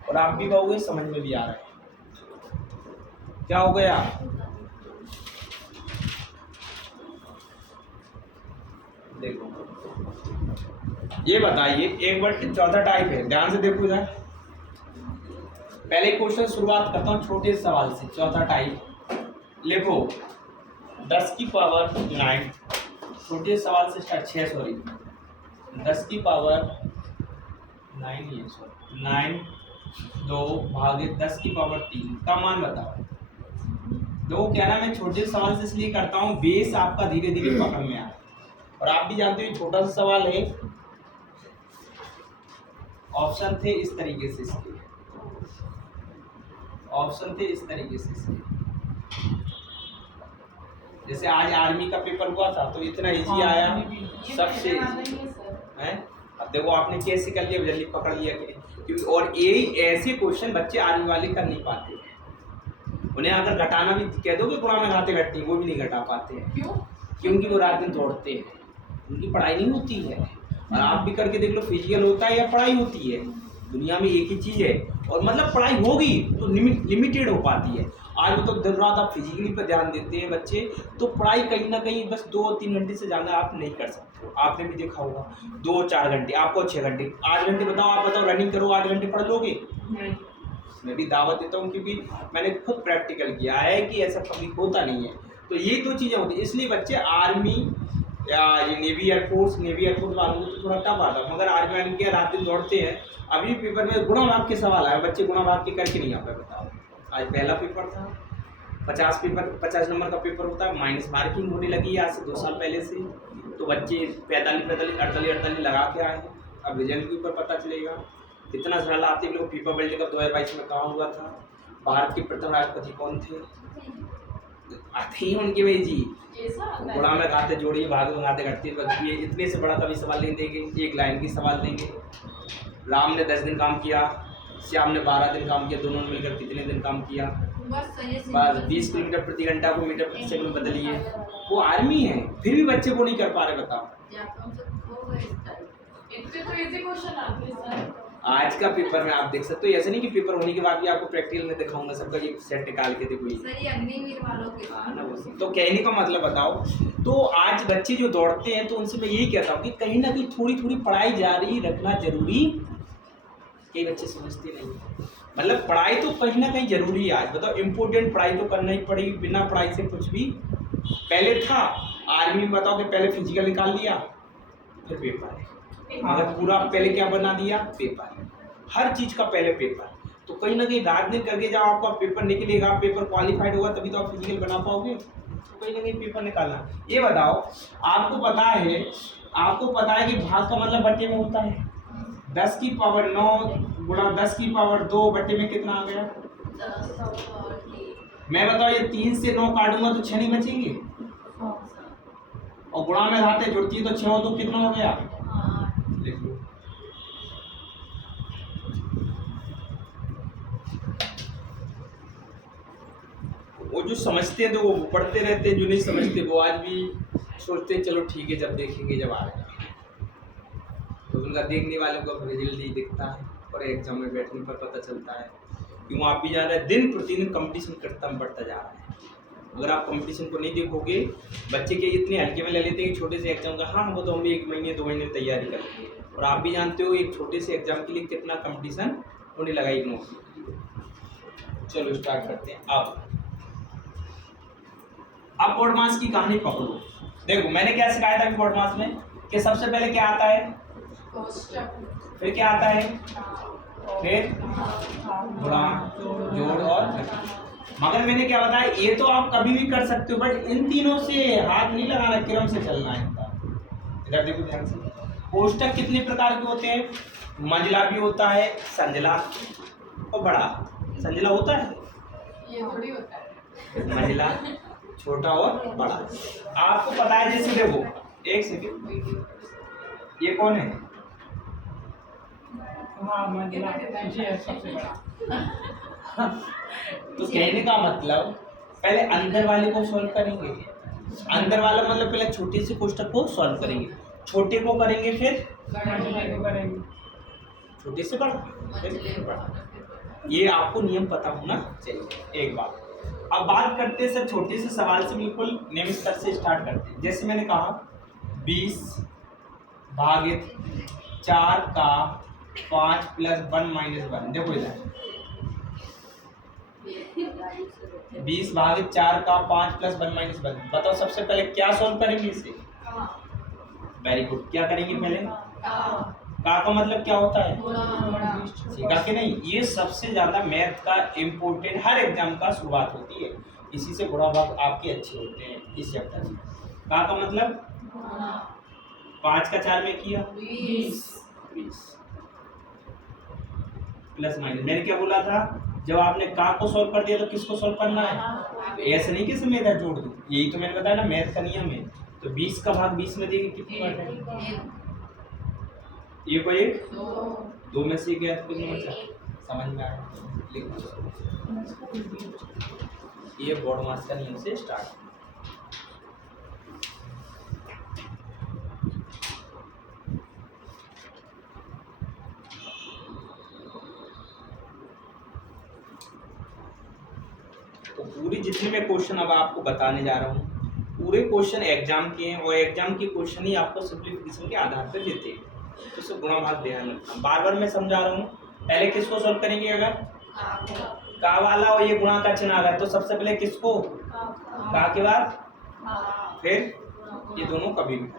और आप भी कहोगे समझ में भी आ रहा है। क्या हो गया? देखो ये बताइए, एक बार चौथा टाइप है, ध्यान से देखो इधर। पहले क्वेश्चन शुरुआत करता हूँ छोटे सवाल से। चौथा टाइप लिखो 10 की पावर 9, छोटे सवाल से स्टार्ट 6 सॉरी 10 की पावर 9 ये सॉरी 9 2 भागे 10 की पावर 3 का मान बताओ। दो क्या ना, मैं छोटे सवाल से इसलिए करता हूँ बेस आपका धीरे धीरे पकड़ में आए। और आप भी जानते हो छोटा सा सवाल है, ऑप्शन थे इस तरीके से, इसके ऑप्शन थे इस तरीके से इसके। जैसे आज आर्मी का पेपर हुआ था तो इतना इजी आया सबसे है। अब देखो आपने कैसे कर लिया, जल्दी पकड़ लिया कि क्योंकि और यही ऐसे क्वेश्चन बच्चे आर्मी वाले कर नहीं पाते। उन्हें अगर घटाना भी कह दो कि गुणा में घाते घटती वो भी नहीं घटा पाते हैं। क्यों? क्योंकि वो रात दिन दौड़ते हैं, उनकी पढ़ाई नहीं होती है। और आप भी करके देख लो, फिजिकल होता है या पढ़ाई होती है, दुनिया में एक ही चीज़ है। और मतलब पढ़ाई होगी तो लिमिटेड हो पाती है। आज तो दिन रात आप फिजिकली पर ध्यान देते हैं बच्चे, तो पढ़ाई कहीं ना कहीं बस 2-3 घंटे से ज़्यादा आप नहीं कर सकते हो। आपने भी देखा होगा 2-4 घंटे, आपको 6 घंटे 8 घंटे बताओ, आप बताओ रनिंग करो 8 घंटे पढ़ लोगे? मैं भी दावत देता हूँ क्योंकि मैंने खुद प्रैक्टिकल किया है कि ऐसा कभी होता नहीं है। तो ये 2 चीज़ें होती है, इसलिए बच्चे आर्मी या ये नेवी एयरफोर्स वालों को तो थोड़ा टफ आता है। मगर आर्मी वाले क्या रात दिन दौड़ते हैं। अभी पेपर में गुणा भाग के सवाल आए, बच्चे गुणा भाग के करके नहीं आ पाए। बताओ, आज पहला पेपर था, 50 नंबर का पेपर होता है, माइनस मार्किंग होने लगी है आज से 2 साल पहले से। तो बच्चे 45 48 लगा के आए हैं। अब रिजल्ट के ऊपर पता चलेगा कितना सरल आते लोग। फीफा वर्ल्ड कप 2022 में कहाँ हुआ था, भारत के प्रथम राष्ट्रपति कौन थे, आते ही उनके भाई जी। गुणा में खाते जोड़िए, भाग में खाते घटती है। इतने से बड़ा कभी सवाल नहीं देंगे, एक लाइन की सवाल देंगे। राम ने 10 दिन काम किया, श्याम ने 12 दिन काम किया, दोनों ने मिलकर कितने दिन काम किया? बस 20 किलोमीटर प्रति घंटा को मीटर प्रति सेकंड बदलिए। वो आर्मी है, फिर भी बच्चे वो नहीं कर पा रहे। बताओ, आज का पेपर में आप देख सकते हो। ऐसे नहीं कि पेपर होने के बाद भी आपको प्रैक्टिकल में दिखाऊंगा सबका ये सेट निकाल के देखो तो कहने का मतलब बताओ। तो आज बच्चे जो दौड़ते हैं तो उनसे मैं यही कहता हूँ कि कहीं ना कहीं थोड़ी थोड़ी पढ़ाई जारी रखना जरूरी। कई बच्चे समझते नहीं, मतलब पढ़ाई तो कहीं ना कहीं जरूरी है। आज बताओ, इम्पोर्टेंट पढ़ाई तो करना ही पड़ेगी, बिना पढ़ाई से कुछ भी। पहले था आर्मी में, बताओ कि पहले फिजिकल निकाल लिया फिर पेपर है। अगर पूरा पहले क्या बना दिया, पेपर, हर चीज का पहले पेपर। तो कहीं ना कहीं रात दिन करके जब आपका पेपर निकलेगा, पेपर क्वालिफाइड होगा, तभी तो आप फिजिकल बना पाओगे। तो कहीं ना कहीं पेपर निकालना। ये बताओ, आपको पता है कि भाग का मतलब बट्टे में होता है। 10 की पावर 9 गुणा 10 की पावर 2 बट्टे में कितना आ गया? मैं बताओ, ये 3 से 9 काटूंगा तो 6 नहीं बचेंगे, और गुणा में घाते जुड़ती है तो 6 तो कितना हो गया? लिख लो। वो जो समझते हैं तो वो पढ़ते रहते हैं, जो नहीं समझते वो आज भी सोचते हैं चलो ठीक है जब देखेंगे जब आ रहे हैं। तो उनका देखने वालों को रिजल्ट नहीं दिखता है और एग्जाम में बैठने पर पता चलता है। क्यों? आप भी जा रहे हैं, दिन प्रतिदिन कंपटीशन कम बढ़ता जा रहा है। अगर आप कंपटीशन को नहीं देखोगे, बच्चे के इतने हल्के में ले लेते हैं कि छोटे से एग्जाम का, हाँ वो तो हम 1 महीने 2 महीने तैयारी करते हैं। और आप भी जानते हो एक छोटे से एग्जाम के लिए कितना कंपटीशन होने लगा एक नौकरी। चलो स्टार्ट करते हैं। अब बोर्ड मास की कहानी पकड़ो। देखो मैंने क्या सिखाया था बोर्ड मास में कि सबसे पहले क्या आता है, फिर क्या आता है, फिर गुणा जोड़ और घटाना। मगर मैंने क्या बताया, ये तो आप कभी भी कर सकते हो, बट इन तीनों से हाथ नहीं लगाना, क्रम से चलना है। इधर देखो ध्यान से। कोष्टक कितने प्रकार के होते हैं? मंझला भी होता है, संजला और बड़ा। संजला होता है, ये थोड़ी होता है। मंझला छोटा और बड़ा। आपको पता है, जैसे देखो एक सेकंड, ये कौन है? हाँ, मंझला जी है सबसे बड़ा। तो कहने का मतलब पहले अंदर वाले को सॉल्व करेंगे। अंदर वाला मतलब पहले छोटे से कोष्ठक को सॉल्व करेंगे, छोटे को करेंगे फिर छोटे से बड़ा, फिर बड़ा। ये आपको नियम पता होना चाहिए। एक बात, अब बात करते हैं सर छोटे से सवाल से, बिल्कुल नियम स्तर से स्टार्ट करते हैं। जैसे मैंने कहा 20 भागित 4 का 5 + 1 - 1। देखो इधर 20 भागित 4 का 5 + 1 - 1। बताओ सबसे पहले क्या सॉल्व करेंगे इसे? Very good. क्या करेंगे पहले? का मतलब क्या होता है? सीखा कि नहीं? ये सबसे ज्यादा मैथ का इम्पोर्टेंट हर एग्जाम का शुरुआत होती है, इसी से गुणा भाग आपके अच्छे होते हैं इस चैप्टर में। का मतलब 5 का 4 में किया 20 प्लस माइनस। मैंने क्या बोला था? जब आपने का को सॉल्व कर दिया तो किसको सॉल्व करना है? ऐसे नहीं कि इसमें इधर जोड़ दूं, यही तो मैंने बताया ना मैथ का नियम है। तो 20 का भाग 20 में देंगे कितनी बार है? ये कोई एक दो में से गया तो कितना बचा? समझ में आया? ये बोर्ड मास का नियम से स्टार्ट। तो पूरी जितने मैं क्वेश्चन अब आपको बताने जा रहा हूँ पूरे क्वेश्चन एग्जाम के हैं, और एग्जाम के क्वेश्चन ही आपको सिंप्लीफिकेशन के आधार पर देते हैं। तो इससे गुणा भाग ध्यान रखना। बार बार मैं समझा रहा हूँ। पहले किसको सॉल्व करेंगे? अगर का वाला और ये गुणा का चिन्ह आ गया तो सबसे पहले किसको? का के बाद फिर ये दोनों कभी भी।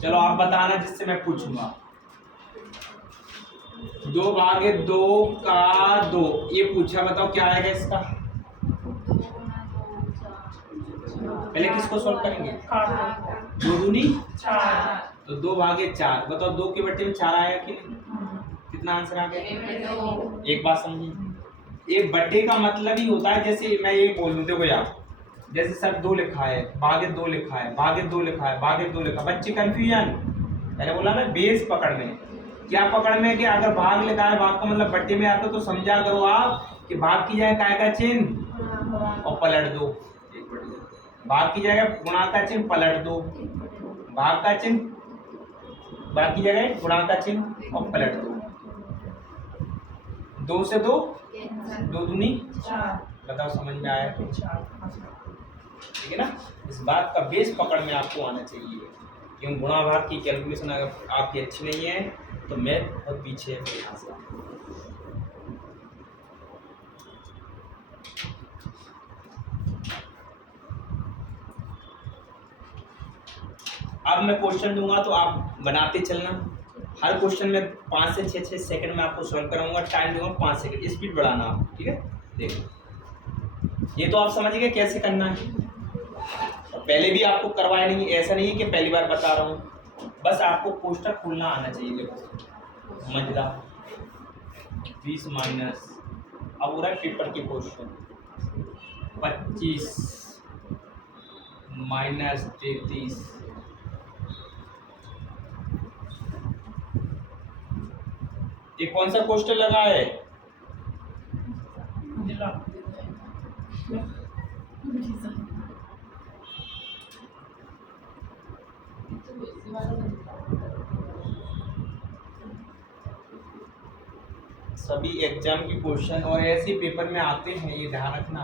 चलो आप बताना जिससे मैं पूछूंगा। 2 भागे 2 का 2 ये पूछा, बताओ क्या आएगा इसका? पहले किसको सॉल्व करेंगे? 2 दूनी 4, तो 2 भागे 4। बताओ 2 के बट्टे में 4 आया कि नहीं? कितना आंसर आ गया? एक बात समझिए, एक बट्टे का मतलब ही होता है, जैसे मैं ये बोल दूं, देखो यार जैसे सर 2 लिखा है भागे 2 लिखा है भागे 2 लिखा है भागे 2 लिखा, बच्चे कंफ्यूजन। मैंने बोला ना बेस पकड़ में। क्या पकड़ में? कि अगर भाग लिखा है, भाग का मतलब बट्टे में आता तो समझा करो आप कि भाग की जाए काय का चिन्ह और पलट दो। भाग की जगह गुणा का चिन्ह पलट दो, भाग का चिन्ह भाग की जगह गुणा का चिन्ह और पलट दो। 2 से 2 2 दूनी 4। बताओ समझ में आया? ठीक है ना? इस बात का बेस पकड़ में आपको आना चाहिए, क्यों गुणा भाग की कैलकुलेशन अगर आपकी अच्छी नहीं है तो मैथ बहुत पीछे है यहाँ से। अब मैं क्वेश्चन दूंगा तो आप बनाते चलना। हर क्वेश्चन में 5 से 6 सेकंड में आपको सॉल्व कराऊंगा। टाइम दूंगा 5 सेकंड, स्पीड बढ़ाना आप। ठीक है? देखो ये तो आप समझ गए कैसे करना है, और पहले भी आपको करवाया नहीं, ऐसा नहीं है कि पहली बार बता रहा हूँ, बस आपको कोष्ठक खोलना आना चाहिए। देखो समझदार 20 माइनस, अब हो रहा है पेपर के क्वेश्चन 25 माइनस 33। ये कौन सा क्वेश्चन लगा है? सभी एग्जाम के क्वेश्चन और ऐसे पेपर में आते हैं, ये ध्यान रखना।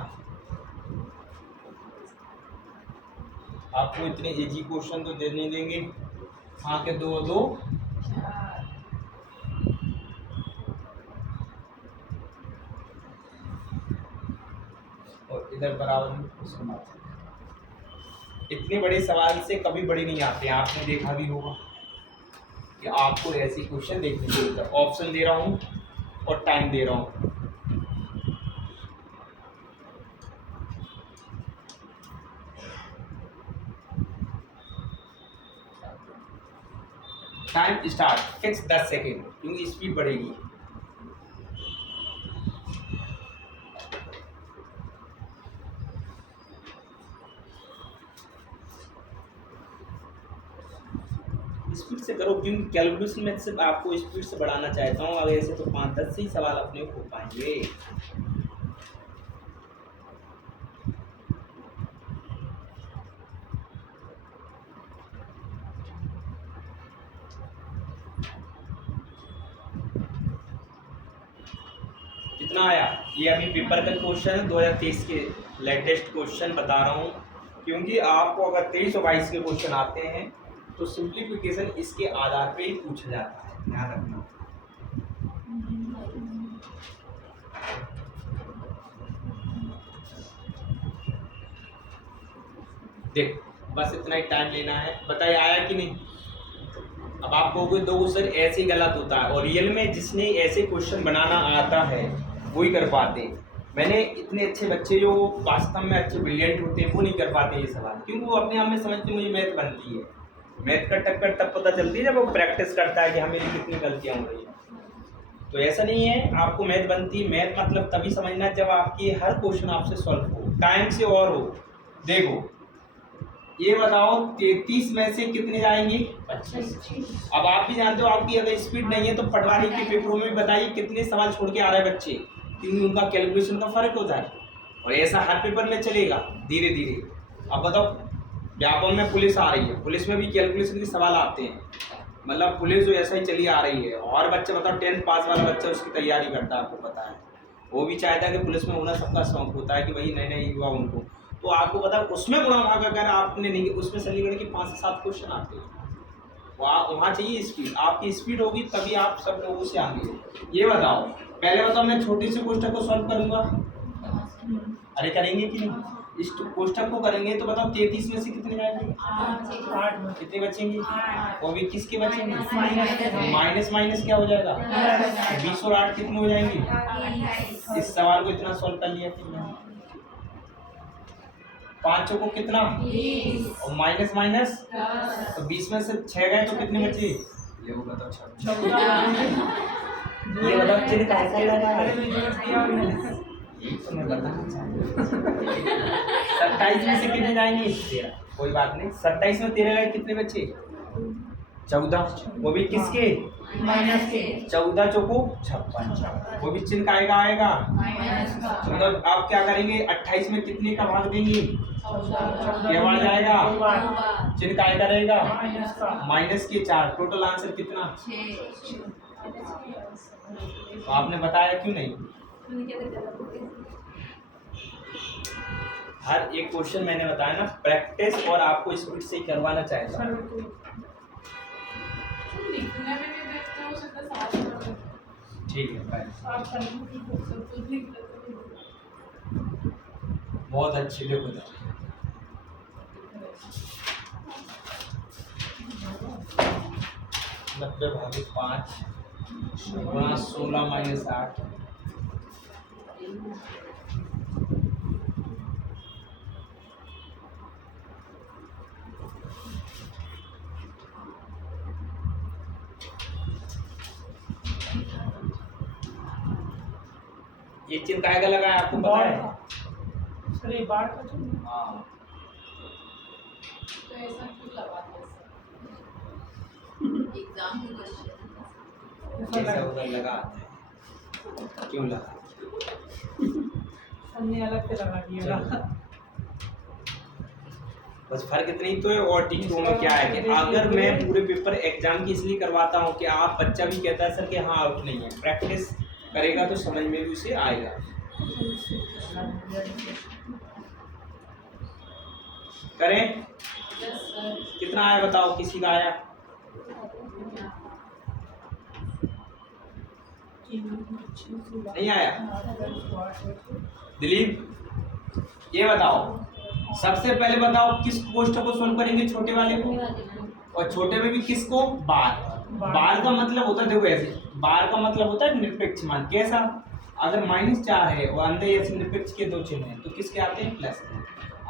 आपको इतने इजी क्वेश्चन तो दे नहीं देंगे। हाँ के 2 2 और इधर बराबर में क्वेश्चन आते हैं। इतने बड़े सवाल से कभी बड़े नहीं आते हैं, आपने देखा भी होगा कि आपको ऐसे क्वेश्चन देखने को मिलता है। ऑप्शन दे रहा हूँ और टाइम दे रहा हूँ। टाइम स्टार्ट, फिक्स 10 सेकेंड, क्योंकि स्पीड बढ़ेगी। स्पीड से करो, क्योंकि कैलकुलेशन में सिर्फ आपको स्पीड से बढ़ाना चाहता हूँ। अब ऐसे तो 5-10 से ही सवाल अपने हो पाएंगे। कितना आया? ये अभी पेपर का क्वेश्चन है, 2023 के लेटेस्ट क्वेश्चन बता रहा हूँ, क्योंकि आपको अगर 23 और 22 के क्वेश्चन आते हैं तो सिंप्लीफिकेशन इसके आधार पे ही पूछा जाता है, ध्यान रखना। देख बस इतना ही टाइम लेना है। बताइए आया कि नहीं? अब आप कहोगे दो सर ऐसे ही गलत होता है, और रियल में जिसने ऐसे क्वेश्चन बनाना आता है वही कर पाते। मैंने इतने अच्छे बच्चे जो वास्तव में अच्छे ब्रिलियंट होते हैं वो नहीं कर पाते ये सवाल, क्योंकि वो अपने आप में समझते मुझे मैथ बनती है। मैथ का टक्कर तब पता चलती है जब वो प्रैक्टिस करता है कि हाँ मेरी कितनी गलतियाँ हो रही है। तो ऐसा नहीं है, आपको मैथ बनती है। मैथ मतलब तभी समझना जब आपकी हर क्वेश्चन आपसे सॉल्व हो, टाइम से और हो। देखो ये बताओ 33 में से कितने जाएंगे? 25। अब आप भी जानते हो आपकी अगर स्पीड नहीं है तो पटवारी के पेपरों में बताइए कितने सवाल छोड़ के आ रहे हैं बच्चे, क्योंकि उनका कैलकुलेशन का फर्क होता है, और ऐसा हर पेपर में चलेगा धीरे धीरे। अब बताओ व्यापम में पुलिस आ रही है, पुलिस में भी कैलकुलेशन के सवाल आते हैं, मतलब पुलिस जो ऐसा ही चली आ रही है। और बच्चा बताओ 10th पास वाला बच्चा उसकी तैयारी करता है, आपको पता है, वो भी चाहता है कि पुलिस में होना सबका शौक होता है कि भाई नए नए युवा उनको, तो आपको पता है उसमें गुणा भाग अगर आपने नहीं, उसमें चंडीगढ़ के 5 से 7 क्वेश्चन आते हैं, वहाँ चाहिए स्पीड। आपकी स्पीड होगी तभी आप सब लोगों से आगे। ये बताओ पहले बताओ, मैं छोटे से कोष्ठक को सॉल्व करूंगा, अरे करेंगे कि नहीं? इस कोष्ठक को करेंगे तो बताओ 33 में से कितने जाएंगे? 8। कितने बचेंगे? वो भी किसके बचेंगे? माइनस माइनस क्या हो जाएगा? 20 और 8 कितने हो जाएंगे? इस सवाल को इतना सॉल्व कर लिया फिर मैंने। 5 को कितना? 20 और माइनस माइनस तो 20 में से 6 गए तो कितने बचे? ये होगा तो 26। ये बताओ चिन्ह कैसा लगा है? यही तो मैं बताना चाहता हूँ। 27 में से कितने जाएंगे? 13। कोई बात नहीं, 27 में 13 गए कितने बचे? 14। वो भी किसके? माइनस के। 14 चौको 56, वो भी चिन्ह का आएगा। तो मतलब आप क्या करेंगे? 28 में कितने का भाग देंगे? क्या बढ़ जाएगा? चिन्ह का रहेगा माइनस के 4। टोटल आंसर कितना? 6। तो आपने बताया क्यों नहीं? हर एक क्वेश्चन मैंने बताया ना प्रैक्टिस और आपको स्पीड से ही करवाना चाहता हूँ। ठीक है भाई, बहुत अच्छी। देखो 90/5 गुणा 16 माइनस 8। ये चिन्ह काहे लगा है आपको पता है? सर ये बार का चिन्ह। हाँ तो ऐसा क्यों लगाते हैं एग्जाम के क्वेश्चन? ऐसा उधर लगा आता है, क्यों लगा? हमने अलग से लगा दिया। बस फर्क इतना ही तो है। और टीचरों में क्या है कि अगर मैं पूरे पेपर एग्जाम की इसलिए करवाता हूँ कि आप बच्चा भी कहता है सर कि हाँ आउट नहीं है, प्रैक्टिस करेगा तो समझ में भी उसे आएगा। करें? कितना आया बताओ, किसी का आया? नहीं आया? दिलीप ये बताओ, सबसे पहले बताओ किस कोष्ठक को सोल्व करेंगे? छोटे वाले को। और छोटे में भी किसको? बार। बार का मतलब होता है, देखो ऐसे, बार का मतलब होता है निरपेक्ष मान। कैसा? अगर -4 है और अंदर ऐसे निरपेक्ष के 2 चिन्ह हैं तो किसके आते हैं? प्लस।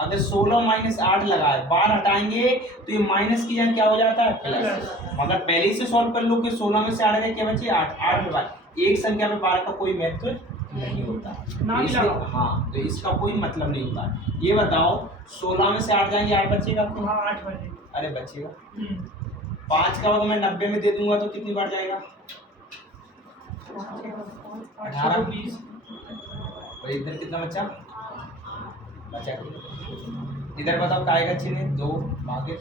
अगर 16 - 8 लगाए, बार हटाएंगे तो ये माइनस की जगह क्या हो जाता है? प्लस। मगर पहले ही से सॉल्व कर लो कि 16 में से 8 गए क्या बचे? 8। 8 के बाद एक संख्या में बार का कोई महत्व नहीं होता, हाँ, तो इसका कोई मतलब नहीं होता। ये बताओ 16 में से 8 जाएंगे, 8 बचेगा? हाँ 8 बजे। अरे बचेगा, 5 का वर्ग मैं 90 में दे दूंगा तो कितनी बार जाएगा? 18 20 और इधर कितना बचा? बचा इधर बताओ काय का चिन्ह है? 2 भागे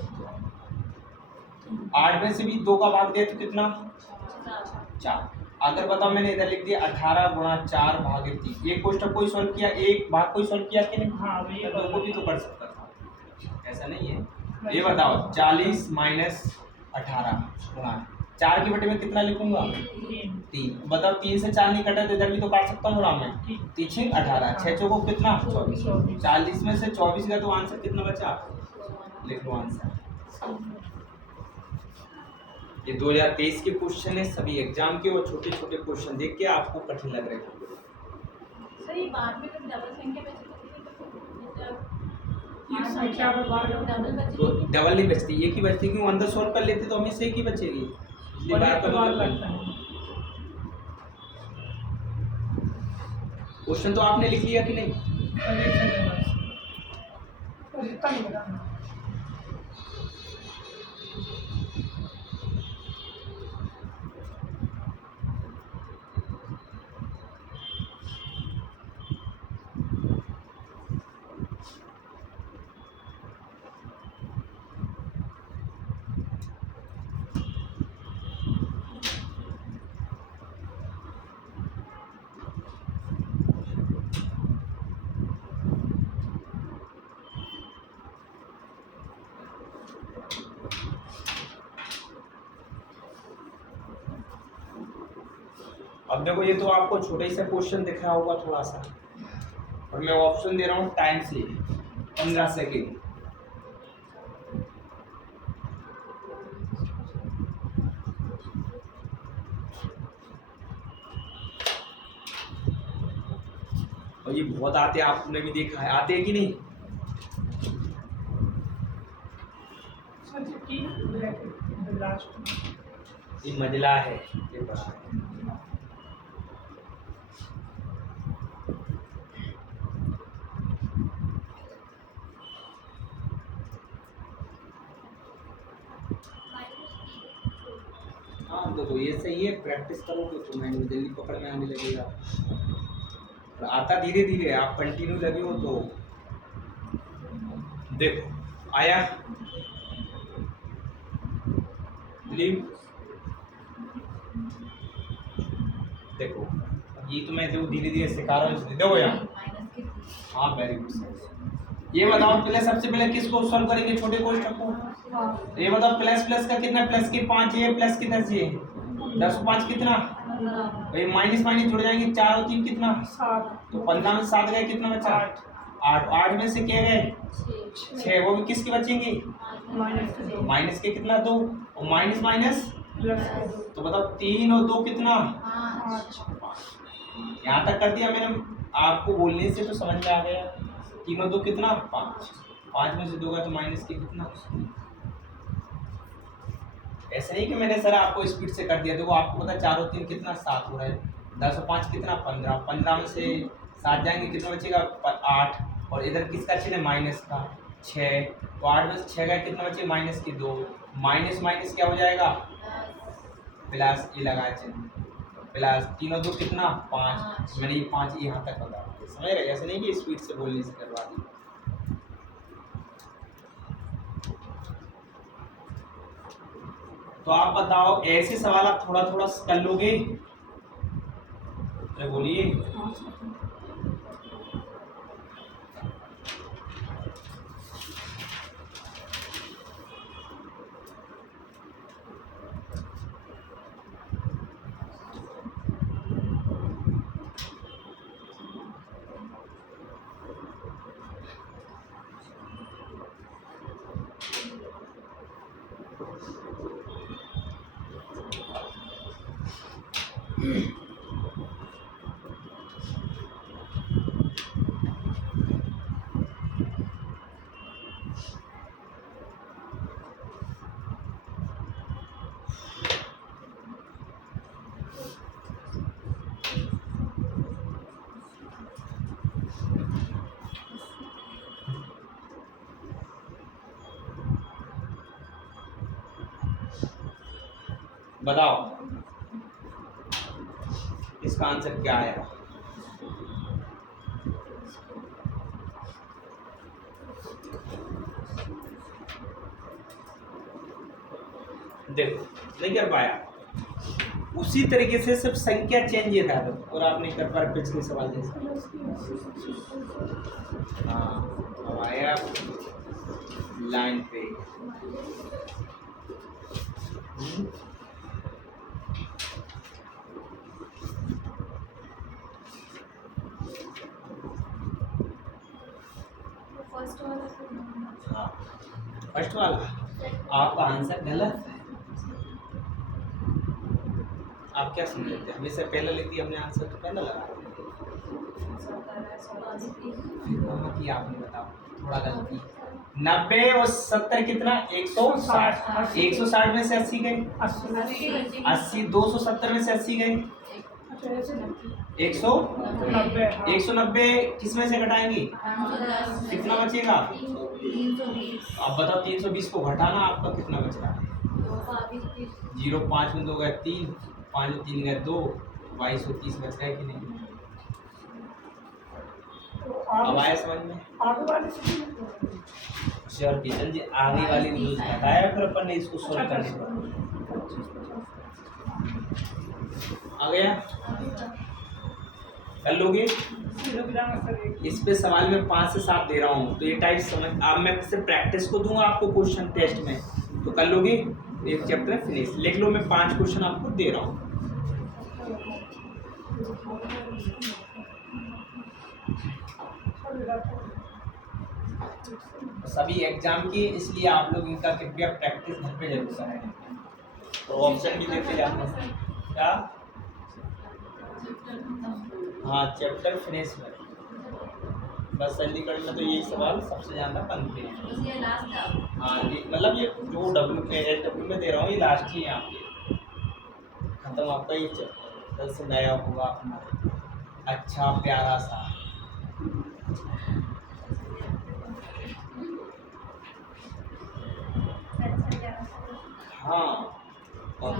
8 में से भी 2 का भाग दिया तो कितना? 4। अगर बताओ मैंने इधर लिख दिया 18 गुणा 4 भागे 3, एक क्वेश्चन कोई सॉल्व किया, एक भाग कोई सॉल्व किया कि नहीं? हाँ भैया तो को भी तो कर सकता था, ऐसा नहीं है। ये बताओ 40 माइनस 18 गुणा 4 के बटे में कितना लिखूंगा? 3। बताओ 3 से 4 नहीं कटा तो इधर भी तो काट सकता हूँ गुणा में। 3 18 6 चौको कितना? 24। 40 में से 24 का तो आंसर कितना बचा? लिख लो आंसर। ये 2023 के क्वेश्चन है, सभी एग्जाम के, और छोटे छोटे क्वेश्चन देख के आपको कठिन लग रहे हैं। सही बाद में कभी डबल संख्या बची इस संख्या में बार डबल तो बची डबल नहीं बचती, एक ही बचती, क्यों अंदर सॉल्व कर लेते तो हमेशा एक ही बचेगी, इसलिए बार बार बार लगता है। क्वेश्चन तो आपने लिख लिया कि नहीं? और इतना नहीं बताना। अब देखो ये तो आपको छोटे से क्वेश्चन दिख रहा होगा थोड़ा सा, और मैं ऑप्शन दे रहा हूँ टाइम से 15 सेकेंड। और ये बहुत आते हैं, आपने भी देखा है, आते हैं कि नहीं? लास्ट ये मजला है, ये बड़ा है। हाँ देखो ये सही है, प्रैक्टिस करोगे तो मैं जल्दी पकड़ में आने लगेगा, और आता धीरे धीरे, आप कंटिन्यू लगे हो तो। देखो आया, लीव, देखो ये तो मैं जो धीरे धीरे सिखा रहा हूँ, इसलिए देखो यहाँ। माइनस के हाँ वेरी गुड। ये बताओ पहले, सबसे पहले किसको सॉल्व करेंगे? छोटे क्वेश्चन को। ये बताओ प्लस प्लस का कितना? प्लस के 5 है, प्लस के 10 है, 10 को 5 कितना? भाई माइनस माइनस जुड़ जाएंगे, 4 और 3 कितना? 7 तो 15 में 7 गए, कितना बचा? 8। 8 में से क्या गए? 6, वो भी किसकी बचेंगे? माइनस के कितना? 2, और माइनस माइनस प्लस तो बताओ 3 और 2 कितना? 5। यहाँ तक कर दिया मैंने, आपको बोलने से तो समझ में आ गया। 3 और 2 कितना? 5। 5 में से 2 का तो माइनस के कितना? ऐसा नहीं कि मैंने सर आपको स्पीड से कर दिया, देखो आपको पता 4 और 3 कितना? 7 हो रहा है। 10 और 5 कितना? 15। 15 में से 7 जाएंगे, कितना बचेगा? 8। और इधर किसका चिन्ह है? माइनस का 6। तो 8 में से 6 गए, कितना बचे? माइनस के 2। माइनस माइनस क्या हो जाएगा? प्लस, ये लगा चिन्ह, प्लस 3 और 2 कितना? 5। मैंने ये 5 यहाँ तक बता दिया, समझ रहे? ऐसे नहीं कि स्पीड से बोलने से करवा दी। तो आप बताओ, ऐसे सवाल आप थोड़ा थोड़ा कर लोगे? अरे बोलिए। बताओ इसका आंसर क्या आएगा। देखो नहीं कर पाया, उसी तरीके से सिर्फ संख्या चेंज ये था और आप नहीं कर पा रहे पिछले सवाल जैसा। हाँ अब आया लाइन पे। फर्स्ट वाला हाँ फर्स्ट वाला आपका आंसर गलत है। आप क्या समझते हैं, हमेशा पहला लिख दिया हमने आंसर तो पहला लगा किया आपने, बताओ थोड़ा गलती। 90 और 70 कितना 160, 160 में से 80 गए, 80 270 में से 80 गए 190 किस में से घटाएंगे कितना बचेगा। अब बताओ 320 को घटाना आपका कितना बच रहा है। 0 5 में 2 गए 3, 5 में 3 गए 2, 2230 बच रहा है कि नहीं। अब आया समझ में। श्योर किशन जी आगे वाली रूल्स बताया फिर अपन ने इसको सोल्व करने को आ गया कर लोगे। इस पे सवाल में 5 से 7 दे रहा हूँ तो ये टाइप समझ। अब मैं सिर्फ प्रैक्टिस को दूंगा आपको क्वेश्चन टेस्ट में तो कर लोगे। एक चैप्टर फिनिश लिख लो, मैं 5 क्वेश्चन आपको दे रहा हूँ। सभी एग्जाम की, इसलिए आप लोग इनका कृपया प्रैक्टिस घर पे जरूर करें। तो ऑप्शन भी देते जाते हैं क्या। हाँ चैप्टर फिनिश में बस चंडीगढ़ में तो यही सवाल सबसे ज़्यादा बनते हैं। हाँ ये मतलब ये जो डब्ल्यू में दे रहा हूँ ये लास्ट ही है आपके, खत्म आपका ये चैप्टर। कल से नया होगा अपना अच्छा प्यारा सा। हाँ और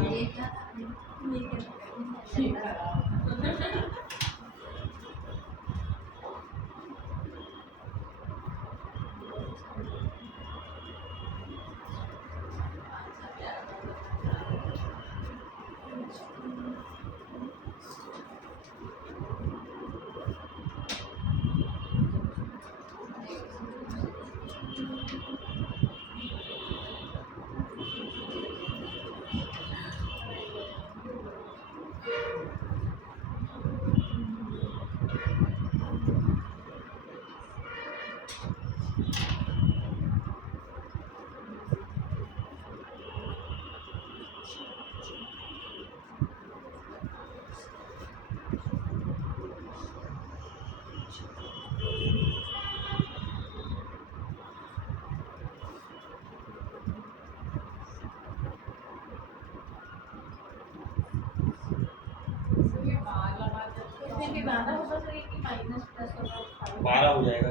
इसमें भी 12 होगा तो एक ही माइनस प्लस होगा 12 हो जाएगा।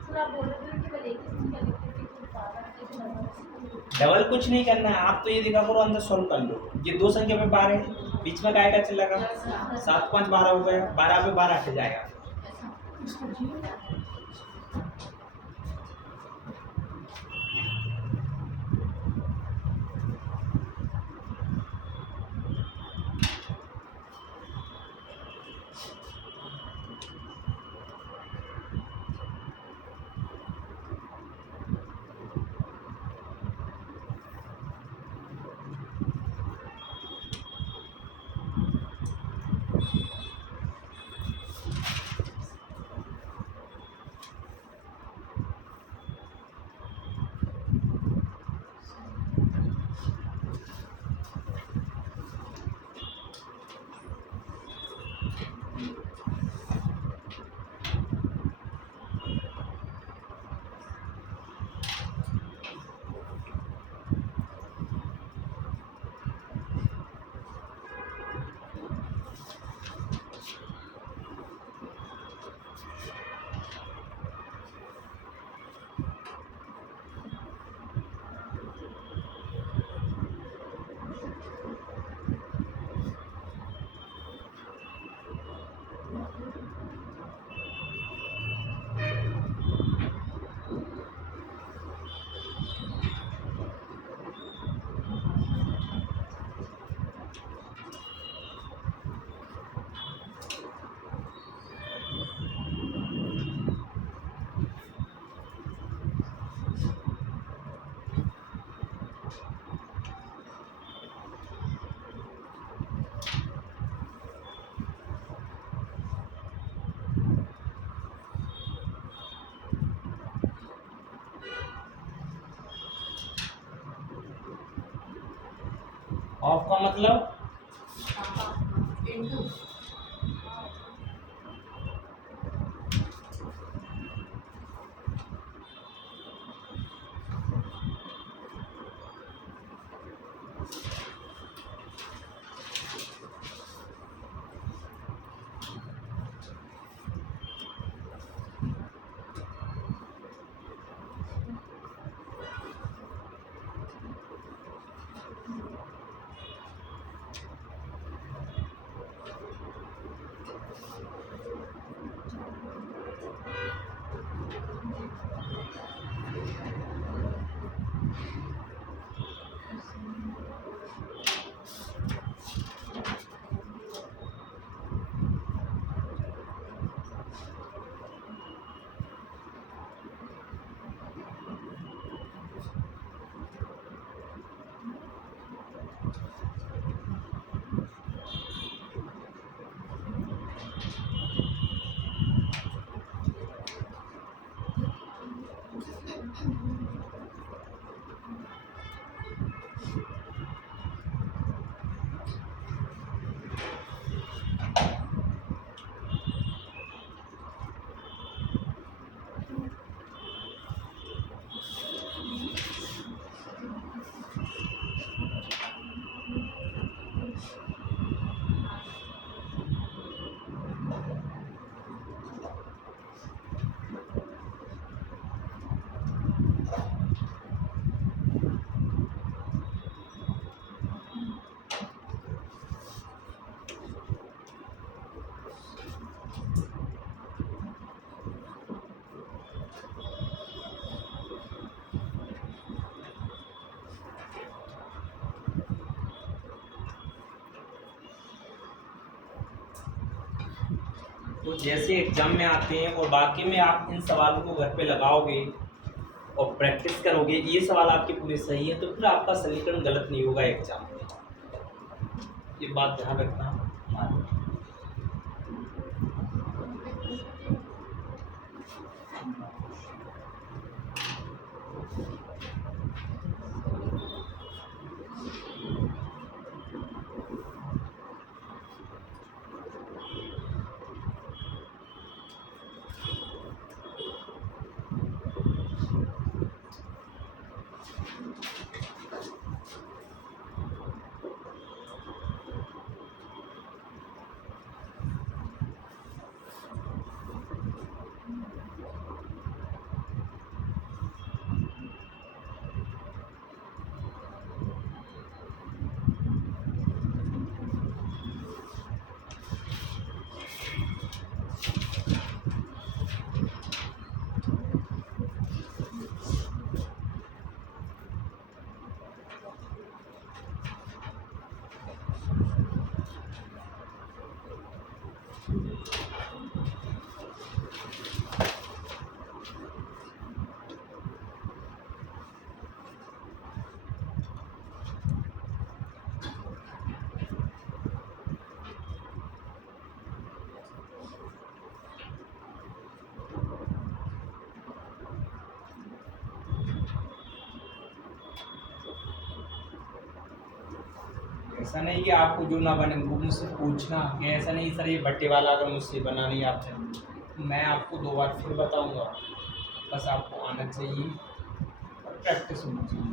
सर आप बोल रहे थे कि मैं एक ही संख्या लिखती थी तो 12 डबल कुछ नहीं करना है, आप तो ये देखा करो अंदर सॉल्व कर लो। ये 2 संख्या में 12 है, बीच में काय का चलेगा 7 5 12 हो गया, 12 पे 12 हट जाएगा। ऑफ का मतलब इंटू तो जैसे एग्जाम में आते हैं और बाकी में आप इन सवालों को घर पे लगाओगे और प्रैक्टिस करोगे, ये सवाल आपके पूरे सही है, तो फिर आपका समीकरण गलत नहीं होगा एग्जाम में। ये बात ध्यान रखना। ऐसा नहीं कि आपको जो ना बने वो मुझसे पूछना कि ऐसा नहीं सर ये भट्टे वाला अगर मुझसे बना नहीं आपने, मैं आपको 2 बार फिर बताऊंगा, बस आपको आना चाहिए और प्रैक्टिस होनी चाहिए।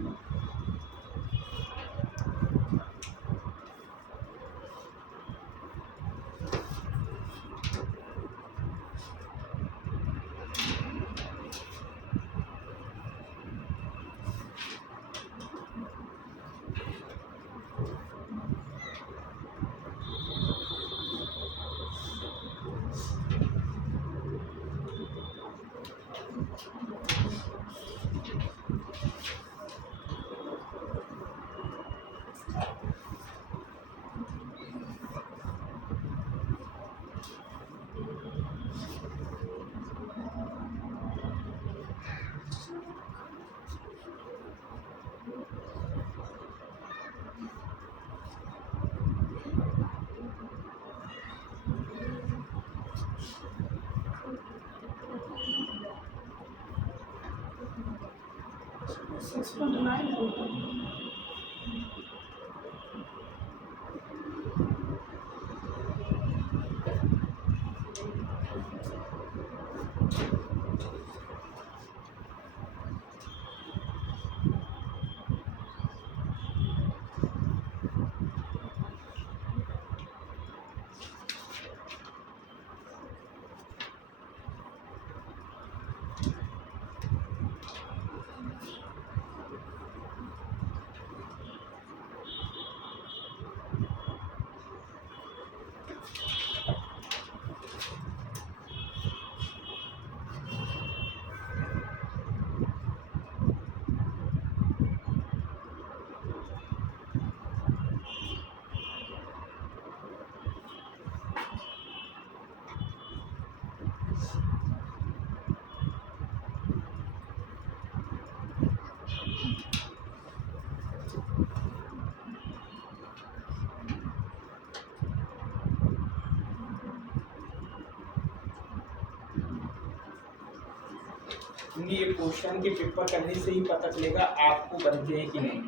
क्योंकि ये क्वेश्चन के पेपर करने से ही पता चलेगा आपको बनते हैं कि नहीं।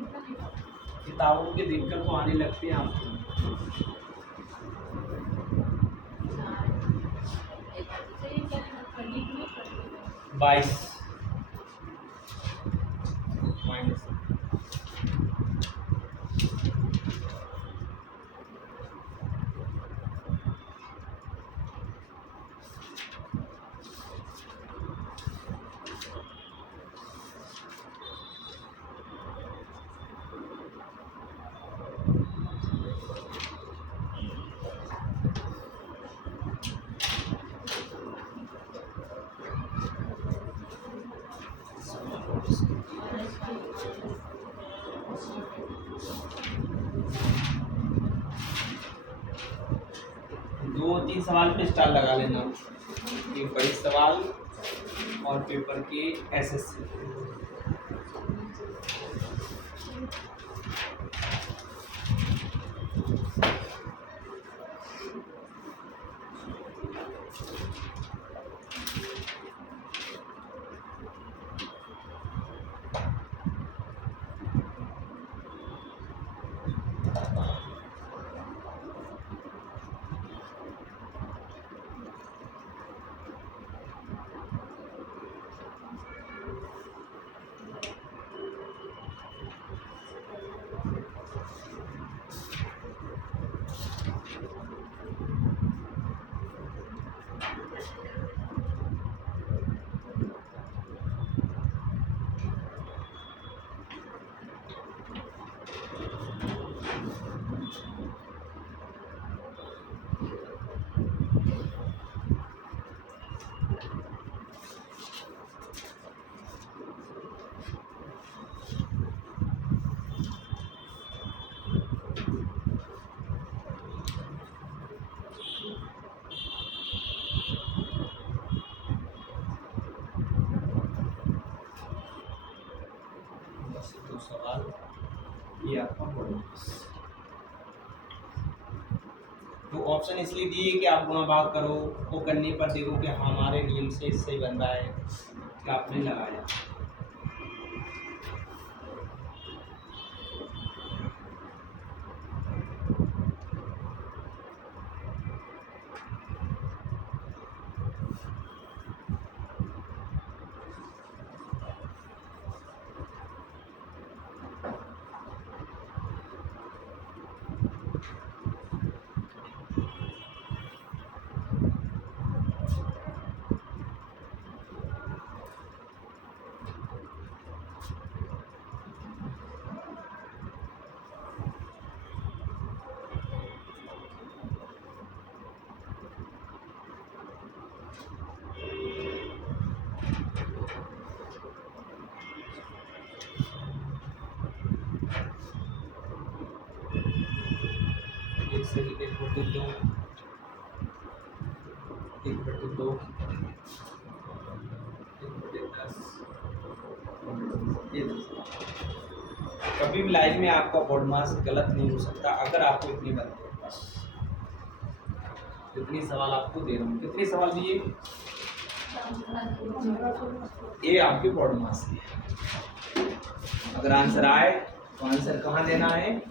किताबों के दिक्कत तो आने लगते हैं आपको। बाईस माइनस 2-3 सवाल पे स्टार लगा लेना। ये बड़े सवाल और पेपर के एसएससी। तो सवाल ये आपका बोनस। तो ऑप्शन इसलिए दिए कि आप गुणा भाग करो, वो करने पर देखो कि हमारे नियम से इससे बन रहा है कि आपने लगाया। एक बटे दो, एक बटे दो, एक बटे 10। कभी भी लाइफ में आपका बोर्ड मार्क्स गलत नहीं हो सकता अगर आपको इतनी बनते हैं। बस इतनी सवाल आपको दे रहा हूँ। कितने सवाल दिए? ये आपके बोर्ड मार्क्स है। अगर आंसर आए तो आंसर कहाँ देना है?